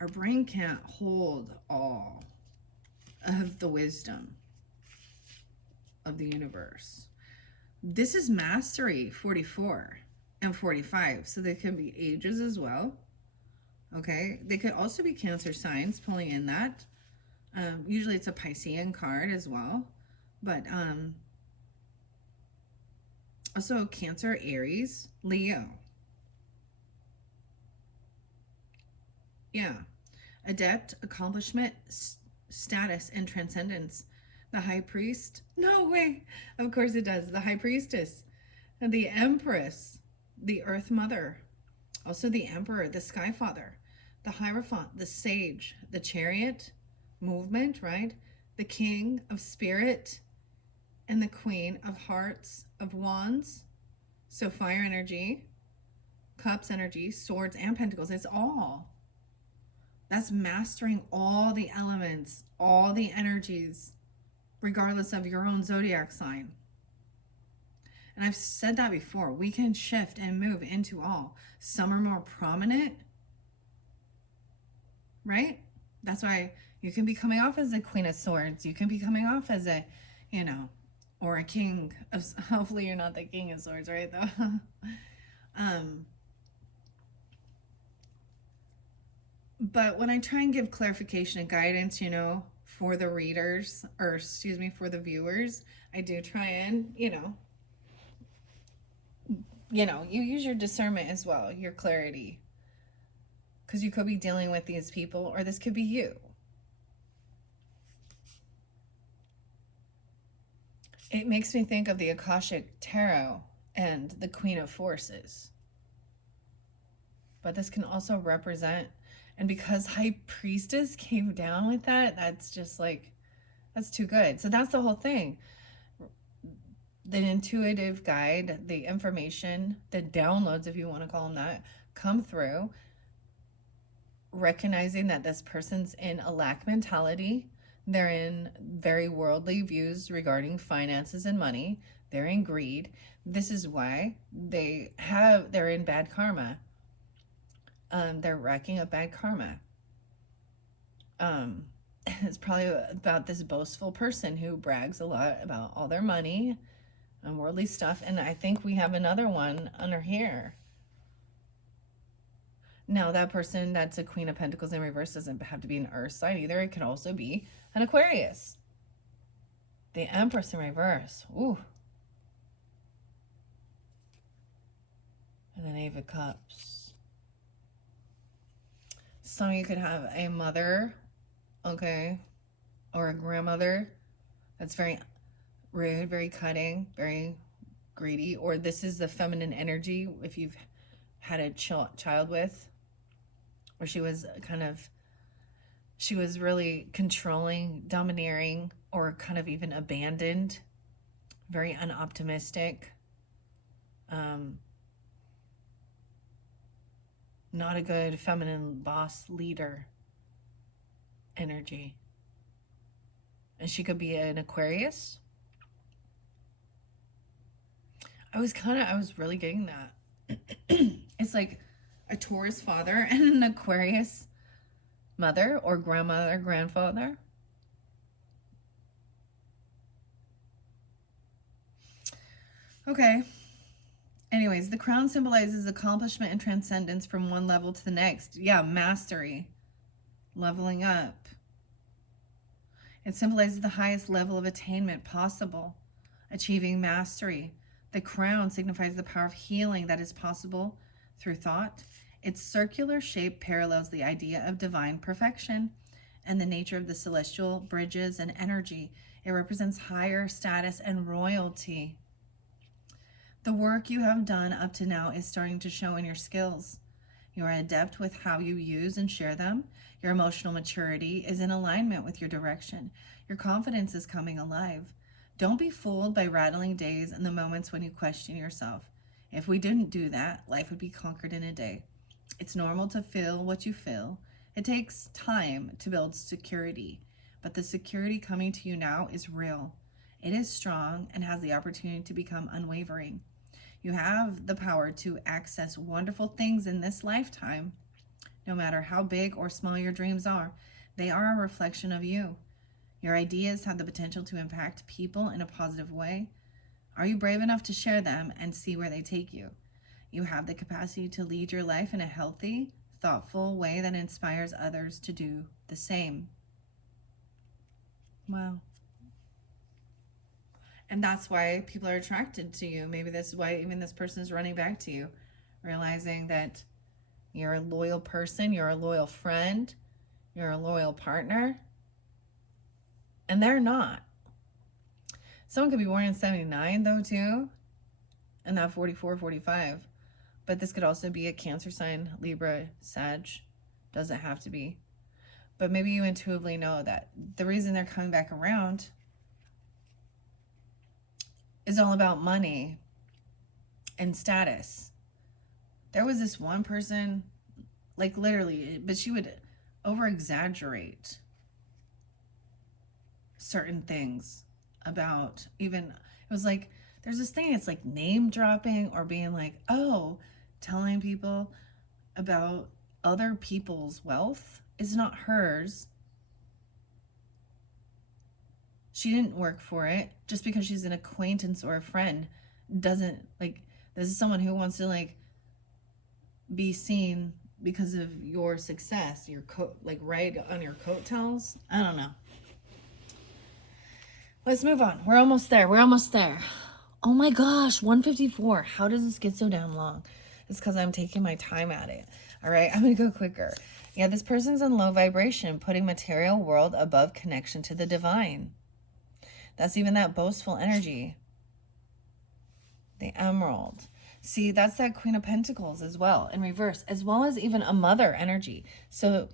Our brain can't hold all of the wisdom of the universe. This is Mastery 44 and 45, so they can be ages as well. Okay, they could also be Cancer signs pulling in that. Usually it's a Piscean card as well, but also Cancer, Aries, Leo. Yeah, adept, accomplishment, status, and transcendence. The high priest? No way. Of course it does. The high priestess, and the empress, the earth mother, also the emperor, the sky father, the hierophant, the sage, the chariot, movement, right? The king of spirit, and the queen of hearts, of wands. So fire energy, cups energy, swords, and pentacles. It's all. That's mastering all the elements, all the energies, regardless of your own zodiac sign. And I've said that before. We can shift and move into all. Some are more prominent, right? That's why you can be coming off as a Queen of Swords. You can be coming off as a, or a King of, hopefully you're not the King of Swords, right, though? But when I try and give clarification and guidance, for the readers, or excuse me, for the viewers, I do try and, you use your discernment as well, your clarity. Because you could be dealing with these people, or this could be you. It makes me think of the Akashic Tarot and the Queen of Forces. But this can also represent, and because High Priestess came down with that, that's just like, that's too good. So that's the whole thing. The intuitive guide, the information, the downloads, if you want to call them that, come through, recognizing that this person's in a lack mentality. They're in very worldly views regarding finances and money. They're in greed. This is why they're in bad karma. They're racking up bad karma. It's probably about this boastful person who brags a lot about all their money and worldly stuff. And I think we have another one under here. Now, that person that's a Queen of Pentacles in reverse doesn't have to be an Earth sign either. It could also be an Aquarius. The Empress in reverse. Ooh. And the Knave of Cups. Some of you could have a mother, okay, or a grandmother that's very rude, very cutting, very greedy. Or this is the feminine energy if you've had a child with, where she was really controlling, domineering, or kind of even abandoned, very unoptimistic, not a good feminine boss leader energy. And she could be an Aquarius. I was really getting that. It's like a Taurus father and an Aquarius mother or grandmother, grandfather. Okay. Anyways, the crown symbolizes accomplishment and transcendence from one level to the next. Yeah, mastery, leveling up. It symbolizes the highest level of attainment possible, achieving mastery. The crown signifies the power of healing that is possible through thought. Its circular shape parallels the idea of divine perfection and the nature of the celestial bridges and energy. It represents higher status and royalty. The work you have done up to now is starting to show in your skills. You are adept with how you use and share them. Your emotional maturity is in alignment with your direction. Your confidence is coming alive. Don't be fooled by rattling days and the moments when you question yourself. If we didn't do that, life would be conquered in a day. It's normal to feel what you feel. It takes time to build security, but the security coming to you now is real. It is strong and has the opportunity to become unwavering. You have the power to access wonderful things in this lifetime. No matter how big or small your dreams are, they are a reflection of you. Your ideas have the potential to impact people in a positive way. Are you brave enough to share them and see where they take you? You have the capacity to lead your life in a healthy, thoughtful way that inspires others to do the same. Wow. And that's why people are attracted to you. Maybe that's why even this person is running back to you, realizing that you're a loyal person, you're a loyal friend, you're a loyal partner. And they're not. Someone could be born in 79 though too, and not 44, 45. But this could also be a Cancer sign, Libra, Sag. Doesn't have to be. But maybe you intuitively know that the reason they're coming back around is all about money and status. There was this one person, like literally, but she would over exaggerate certain things about even, it was like, there's this thing, it's like name dropping or being like, oh, telling people about other people's wealth is not hers. She didn't work for it. Just because she's an acquaintance or a friend doesn't, like, this is someone who wants to like be seen because of your success, your like right on your coattails. I don't know. Let's move on. We're almost there. We're almost there. Oh my gosh, 154. How does this get so damn long? It's because I'm taking my time at it. All right, I'm going to go quicker. Yeah, this person's in low vibration, putting material world above connection to the divine. That's even that boastful energy. The emerald. See, that's that Queen of Pentacles as well, in reverse, as well as even a mother energy. So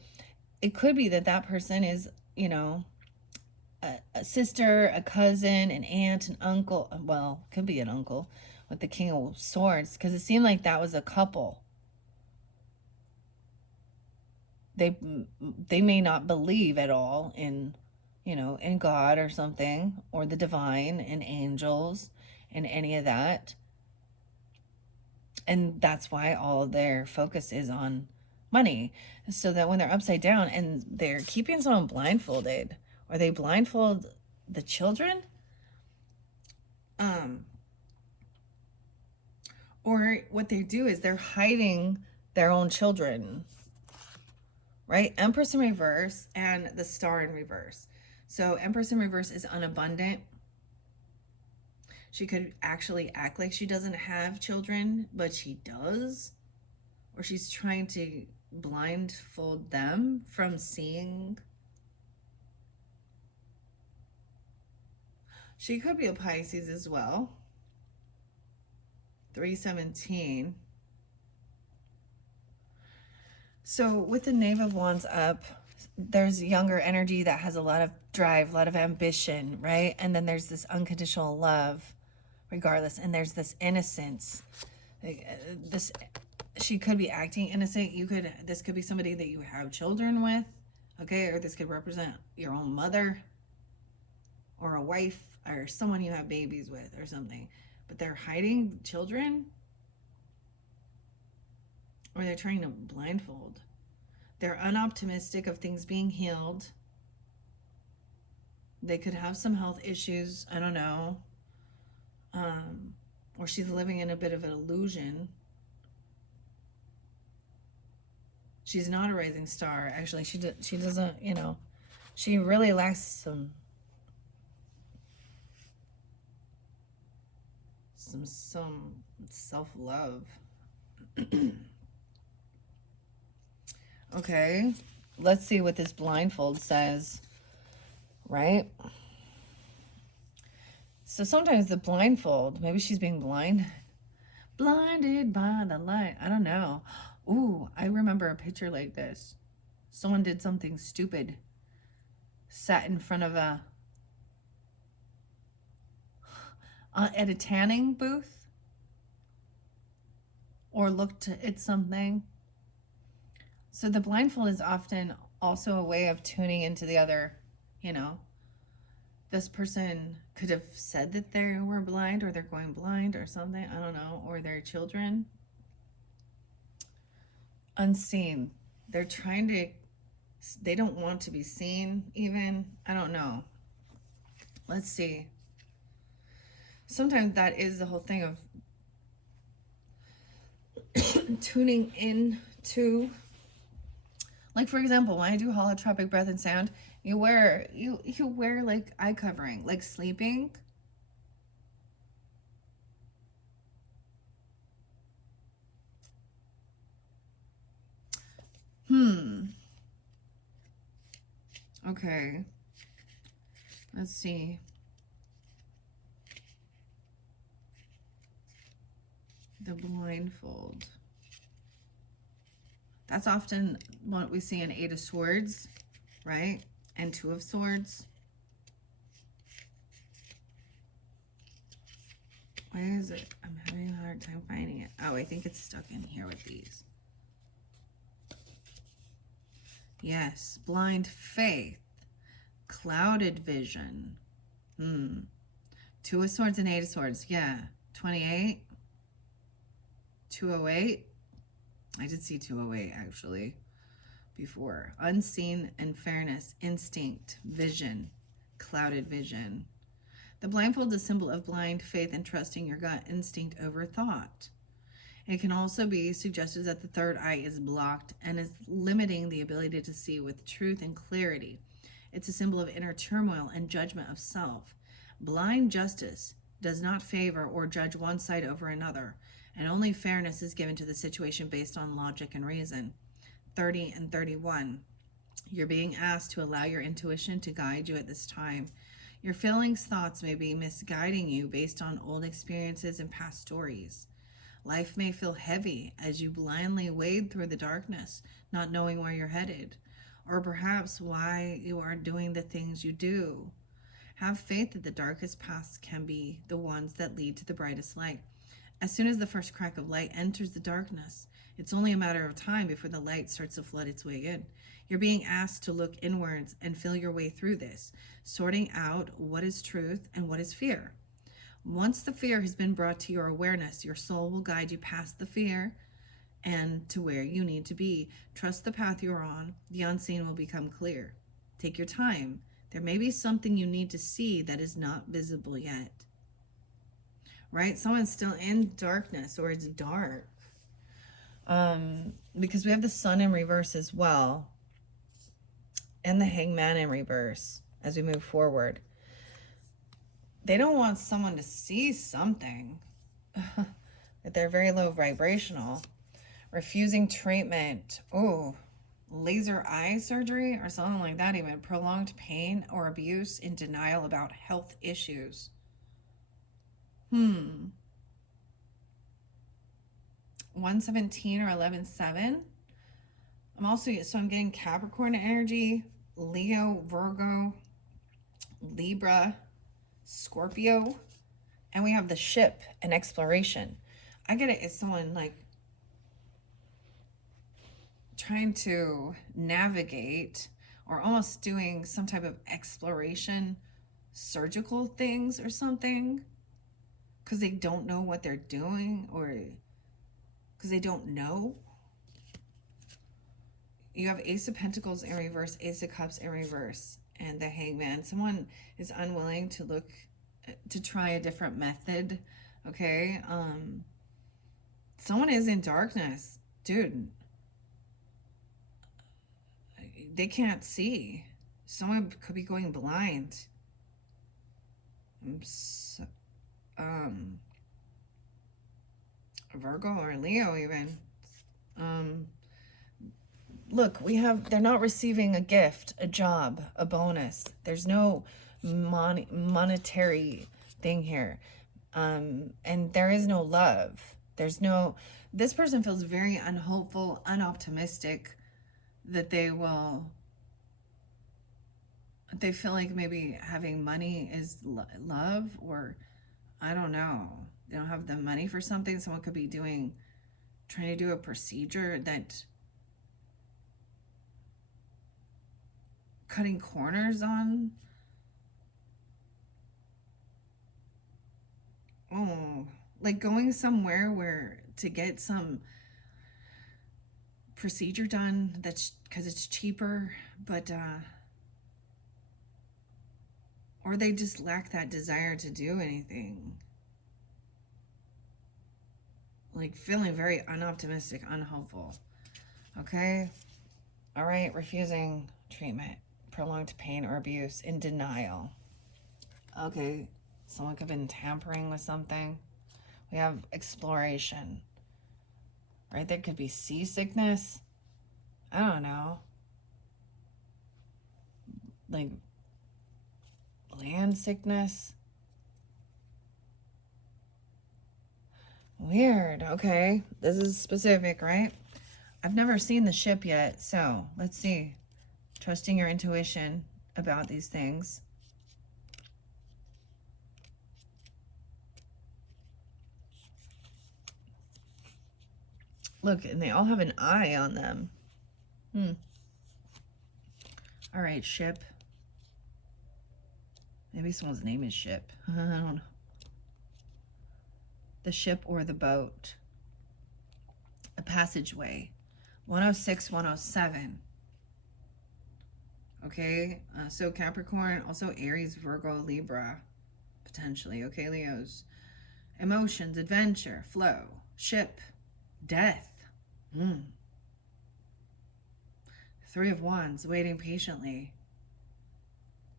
it could be that that person is, you know, a sister, a cousin, an aunt, an uncle. Well, could be an uncle with the King of Swords, because it seemed like that was a couple. They may not believe at all in, you know, in God or something, or the divine and angels and any of that. And that's why all their focus is on money. So that when they're upside down and they're keeping someone blindfolded, or they blindfold the children, or what they do is they're hiding their own children, right? Empress in reverse and the Star in reverse. So Empress in reverse is unabundant. She could actually act like she doesn't have children, but she does. Or she's trying to blindfold them from seeing. She could be a Pisces as well. 317. So with the Knave of Wands up, there's younger energy that has a lot of drive, a lot of ambition, right? And then there's this unconditional love, regardless. And there's this innocence. This, she could be acting innocent. This could be somebody that you have children with, okay? Or this could represent your own mother, or a wife, or someone you have babies with, or something. But they're hiding children, or they're trying to blindfold. They're unoptimistic of things being healed. They could have some health issues. I don't know. Or she's living in a bit of an illusion. She's not a rising star. Actually, she doesn't, you know, she really lacks some self-love. Okay, let's see what this blindfold says, right? So sometimes the blindfold, maybe she's being blinded by the light. I don't know. Ooh, I remember a picture like this. Someone did something stupid, sat in front of at a tanning booth, or looked at something. So the blindfold is often also a way of tuning into the other, you know. This person could have said that they were blind, or they're going blind or something. I don't know. Or their children. Unseen. They're trying to, they don't want to be seen even. I don't know. Let's see. Sometimes that is the whole thing of tuning in to, like, for example, when I do holotropic breath and sound, you wear like eye covering, like sleeping. Okay. Let's see. The blindfold. That's often what we see in Eight of Swords, right? And Two of Swords. Why is it? I'm having a hard time finding it. Oh, I think it's stuck in here with these. Yes, blind faith, clouded vision. Two of Swords and Eight of Swords. Yeah, 28, 208. I did see 208 actually before. Unseen and fairness, instinct, vision, clouded vision. The blindfold is a symbol of blind faith and trusting your gut instinct over thought. It can also be suggested that the third eye is blocked and is limiting the ability to see with truth and clarity. It's a symbol of inner turmoil and judgment of self. Blind justice does not favor or judge one side over another, and only fairness is given to the situation based on logic and reason. 30 and 31. You're being asked to allow your intuition to guide you at this time. Your feelings, thoughts may be misguiding you based on old experiences and past stories. Life may feel heavy as you blindly wade through the darkness, not knowing where you're headed, or perhaps why you are doing the things you do. Have faith that the darkest paths can be the ones that lead to the brightest light. As soon as the first crack of light enters the darkness, it's only a matter of time before the light starts to flood its way in. You're being asked to look inwards and feel your way through this, sorting out what is truth and what is fear. Once the fear has been brought to your awareness, your soul will guide you past the fear and to where you need to be. Trust the path you're on. The unseen will become clear. Take your time. There may be something you need to see that is not visible yet. Right? Someone's still in darkness, or it's dark. Because we have the Sun in reverse as well, and the Hangman in reverse as we move forward. They don't want someone to see something. They're very low vibrational. Refusing treatment. Oh, laser eye surgery or something like that even. Prolonged pain or abuse, in denial about health issues. 117 or 11-7. I'm getting Capricorn energy, Leo, Virgo, Libra, Scorpio, and we have the ship and exploration. I get it as someone like trying to navigate or almost doing some type of exploration, surgical things or something, because they don't know what they're doing or because they don't know. You have Ace of Pentacles in reverse, Ace of Cups in reverse, and the Hangman. Someone is unwilling to try a different method, okay? Someone is in darkness. Dude, they can't see. Someone could be going blind. Virgo or Leo even. Look, they're not receiving a gift, a job, a bonus. There's no monetary thing here. And there is no love. This person feels very unhopeful, unoptimistic that they feel like maybe having money is love, or I don't know. They don't have the money for something. Someone could be trying to do a procedure that cutting corners on. Oh, like going somewhere where to get some procedure done that's because it's cheaper, but or they just lack that desire to do anything. Like feeling very unoptimistic, unhopeful. Okay? All right, refusing treatment, prolonged pain or abuse, in denial. Okay, someone could have been tampering with something. We have exploration. Right? There could be seasickness. I don't know. Like land sickness. Weird. Okay. This is specific, right? I've never seen the ship yet, so let's see. Trusting your intuition about these things. Look, and they all have an eye on them. All right, ship. Maybe someone's name is Ship. I don't know. The ship or the boat. A passageway. 106, 107. Okay, so Capricorn, also Aries, Virgo, Libra, potentially. Okay, Leos. Emotions, adventure, flow, ship, Death. Mm. Three of Wands, waiting patiently.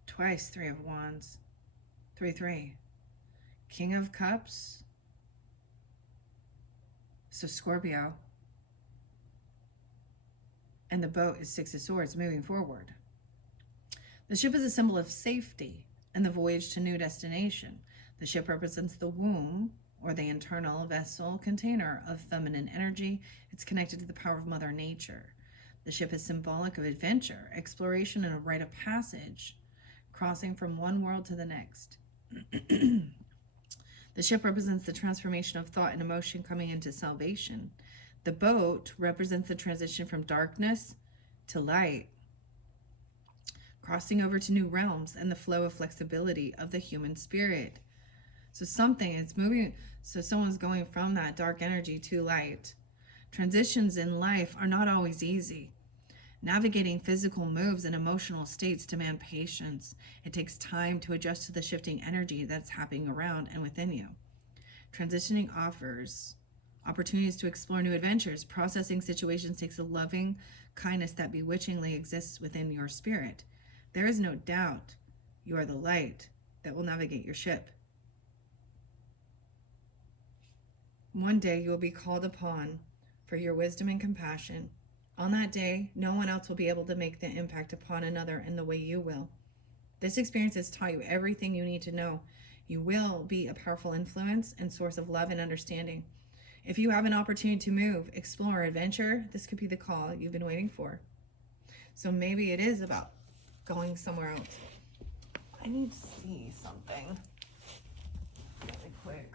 Twice Three of Wands. 3. King of Cups. So Scorpio. And the boat is Six of Swords, moving forward. The ship is a symbol of safety and the voyage to new destination. The ship represents the womb, or the internal vessel container of feminine energy. It's connected to the power of Mother Nature. The ship is symbolic of adventure, exploration, and a rite of passage, crossing from one world to the next. The ship represents the transformation of thought and emotion coming into salvation. The boat represents the transition from darkness to light, crossing over to new realms and the flow of flexibility of the human spirit. So something is moving, so someone's going from that dark energy to light. Transitions in life are not always easy. Navigating physical moves and emotional states demand patience. It takes time to adjust to the shifting energy that's happening around and within you. Transitioning offers opportunities to explore new adventures. Processing situations takes a loving kindness that bewitchingly exists within your spirit. There is no doubt you are the light that will navigate your ship. One day you will be called upon for your wisdom and compassion. On that day, no one else will be able to make the impact upon another in the way you will. This experience has taught you everything you need to know. You will be a powerful influence and source of love and understanding. If you have an opportunity to move, explore, adventure, this could be the call you've been waiting for. So maybe it is about going somewhere else. I need to see something really quick.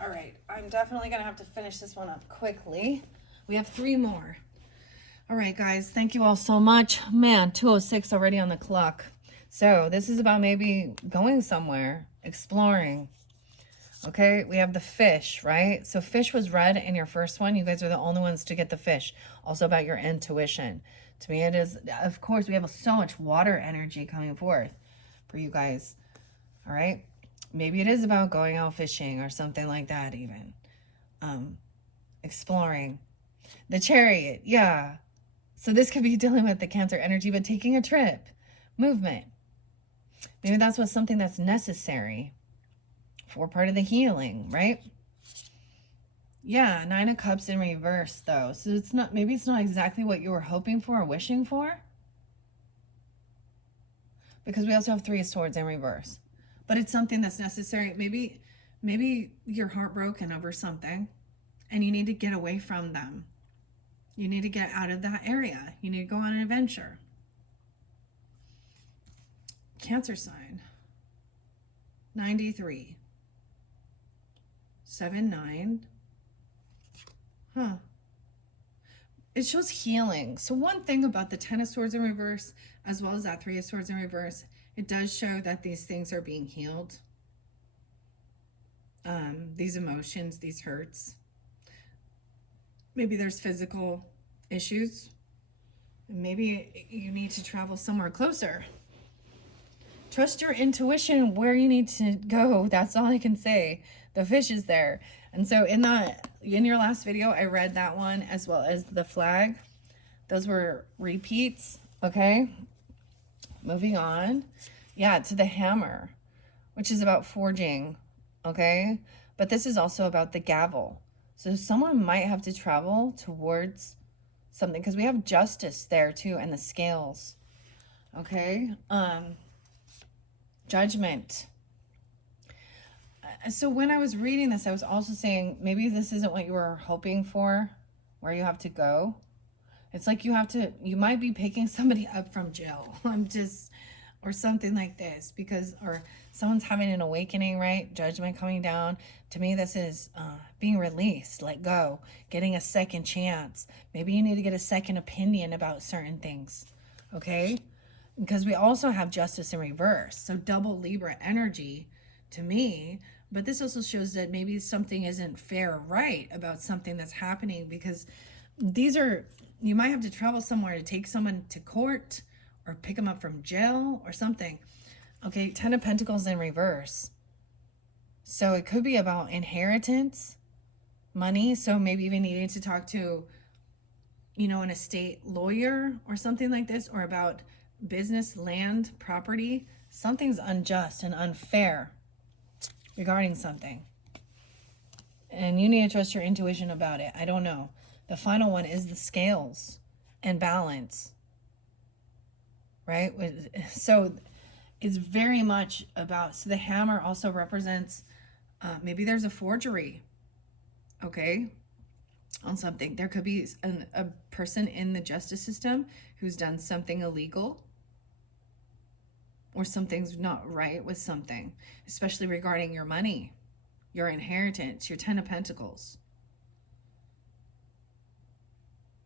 All right, I'm definitely going to have to finish this one up quickly. We have 3 more. All right, guys, thank you all so much. Man, 2:06 already on the clock. So this is about maybe going somewhere, exploring. Okay, we have the fish, right? So fish was red in your first one. You guys are the only ones to get the fish. Also about your intuition. To me, it is, of course, we have so much water energy coming forth for you guys. All right. Maybe it is about going out fishing or something like that even. Exploring. The Chariot, yeah. So this could be dealing with the Cancer energy, but taking a trip. Movement. Maybe that's what something that's necessary for part of the healing, right? Yeah, 9 of Cups in reverse though. So it's not, maybe it's not exactly what you were hoping for or wishing for. Because we also have 3 of Swords in reverse. But it's something that's necessary. Maybe you're heartbroken over something and you need to get away from them. You need to get out of that area. You need to go on an adventure. Cancer sign. 93. 7, 9. Huh. It shows healing. So one thing about the 10 of Swords in reverse, as well as that 3 of Swords in reverse, it does show that these things are being healed. These emotions, these hurts. Maybe there's physical issues. Maybe you need to travel somewhere closer. Trust your intuition where you need to go. That's all I can say. The fish is there. And so in your last video, I read that one as well as the flag. Those were repeats. Okay. Moving on. Yeah, to the hammer, which is about forging. Okay. But this is also about the gavel. So someone might have to travel towards something because we have justice there too, and the scales. Okay. Judgment. So when I was reading this, I was also saying maybe this isn't what you were hoping for, where you have to go. It's like you might be picking somebody up from jail. Or something like this, or someone's having an awakening, right? Judgment coming down. To me, this is being released, let go, getting a second chance. Maybe you need to get a second opinion about certain things, okay? Because we also have justice in reverse. So double Libra energy to me, but this also shows that maybe something isn't fair or right about something that's happening, because you might have to travel somewhere to take someone to court or pick them up from jail or something. Okay, 10 of Pentacles in reverse. So it could be about inheritance, money. So maybe even needing to talk to, an estate lawyer or something like this, or about business, land, property. Something's unjust and unfair regarding something. And you need to trust your intuition about it. I don't know. The final one is the scales and balance, right? So it's very much about, so the hammer also represents, maybe there's a forgery, okay, on something. There could be a person in the justice system who's done something illegal, or something's not right with something, especially regarding your money, your inheritance, your 10 of Pentacles.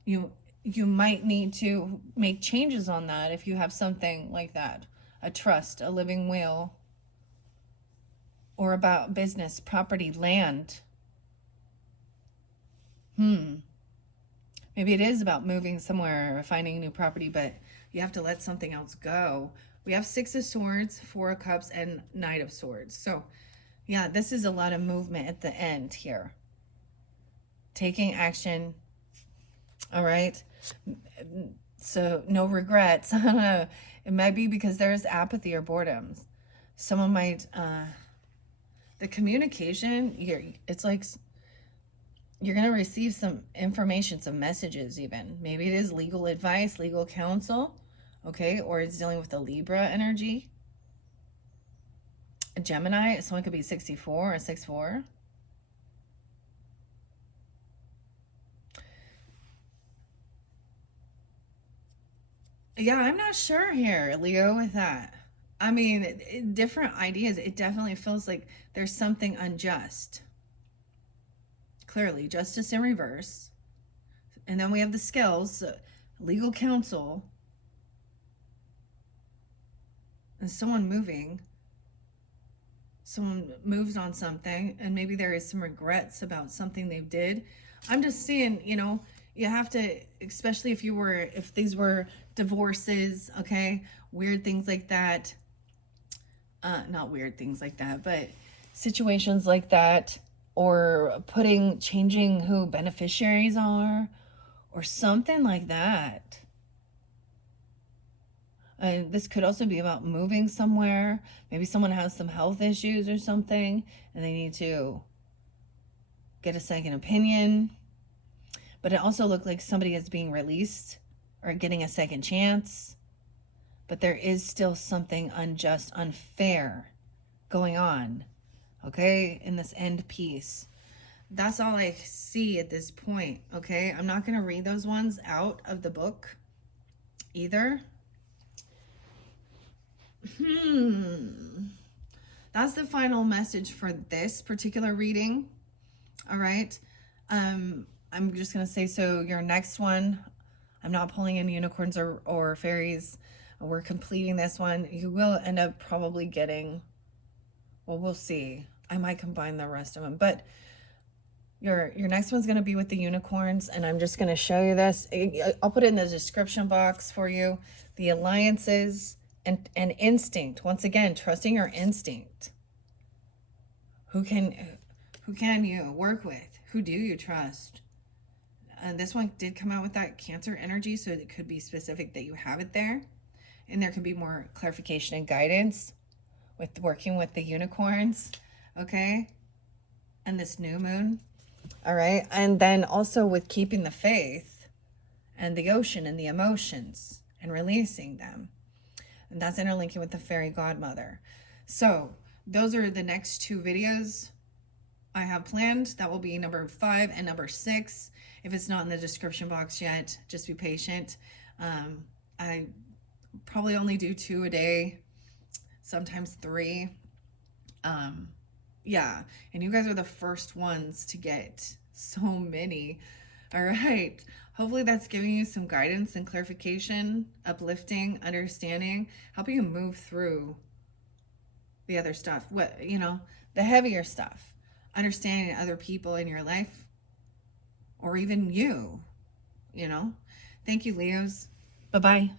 You might need to make changes on that if you have something like that, a trust, a living will, or about business, property, land. Maybe it is about moving somewhere or finding new property, but you have to let something else go. We have 6 of Swords, 4 of Cups, and Knight of Swords. So yeah, this is a lot of movement at the end here. Taking action. All right. So no regrets. It might be because there's apathy or boredom. Someone might, the communication, it's like you're going to receive some information, some messages even. Maybe it is legal advice, legal counsel, okay? Or it's dealing with the Libra energy. A Gemini, someone could be 64 or 64. Yeah, I'm not sure here, Leo, with that. I mean, different ideas. It definitely feels like there's something unjust. Clearly, justice in reverse. And then we have the scales, legal counsel, and someone moving. Someone moves on something, and maybe there is some regrets about something they did. I'm just seeing, you have to, especially if these were divorces, okay, weird things like that. Not weird things like that, but situations like that, or changing who beneficiaries are, or something like that. This could also be about moving somewhere. Maybe someone has some health issues or something, and they need to get a second opinion. But it also looked like somebody is being released or getting a second chance. But there is still something unjust, unfair going on, okay, in this end piece. That's all I see at this point, okay? I'm not going to read those ones out of the book either. That's the final message for this particular reading. All right. I'm just going to say, so your next one, I'm not pulling in unicorns or fairies. We're completing this one. You will end up probably getting, well, we'll see. I might combine the rest of them, but your next one's going to be with the unicorns, and I'm just going to show you this. I'll put it in the description box for you. The alliances and instinct. Once again, trusting your instinct. Who can you work with? Who do you trust? This one did come out with that Cancer energy, so it could be specific that you have it there. And there can be more clarification and guidance with working with the unicorns, okay? And this new moon, all right? And then also with keeping the faith and the ocean and the emotions and releasing them. And that's interlinking with the fairy godmother. So those are the next 2 videos I have planned. That will be number 5 and number 6. If it's not in the description box yet, just be patient. I probably only do 2 a day, sometimes 3. Yeah, and you guys are the first ones to get so many. All right. Hopefully that's giving you some guidance and clarification, uplifting, understanding, helping you move through the other stuff. The heavier stuff. Understanding other people in your life, or even you. Thank you, Leos. Bye-bye.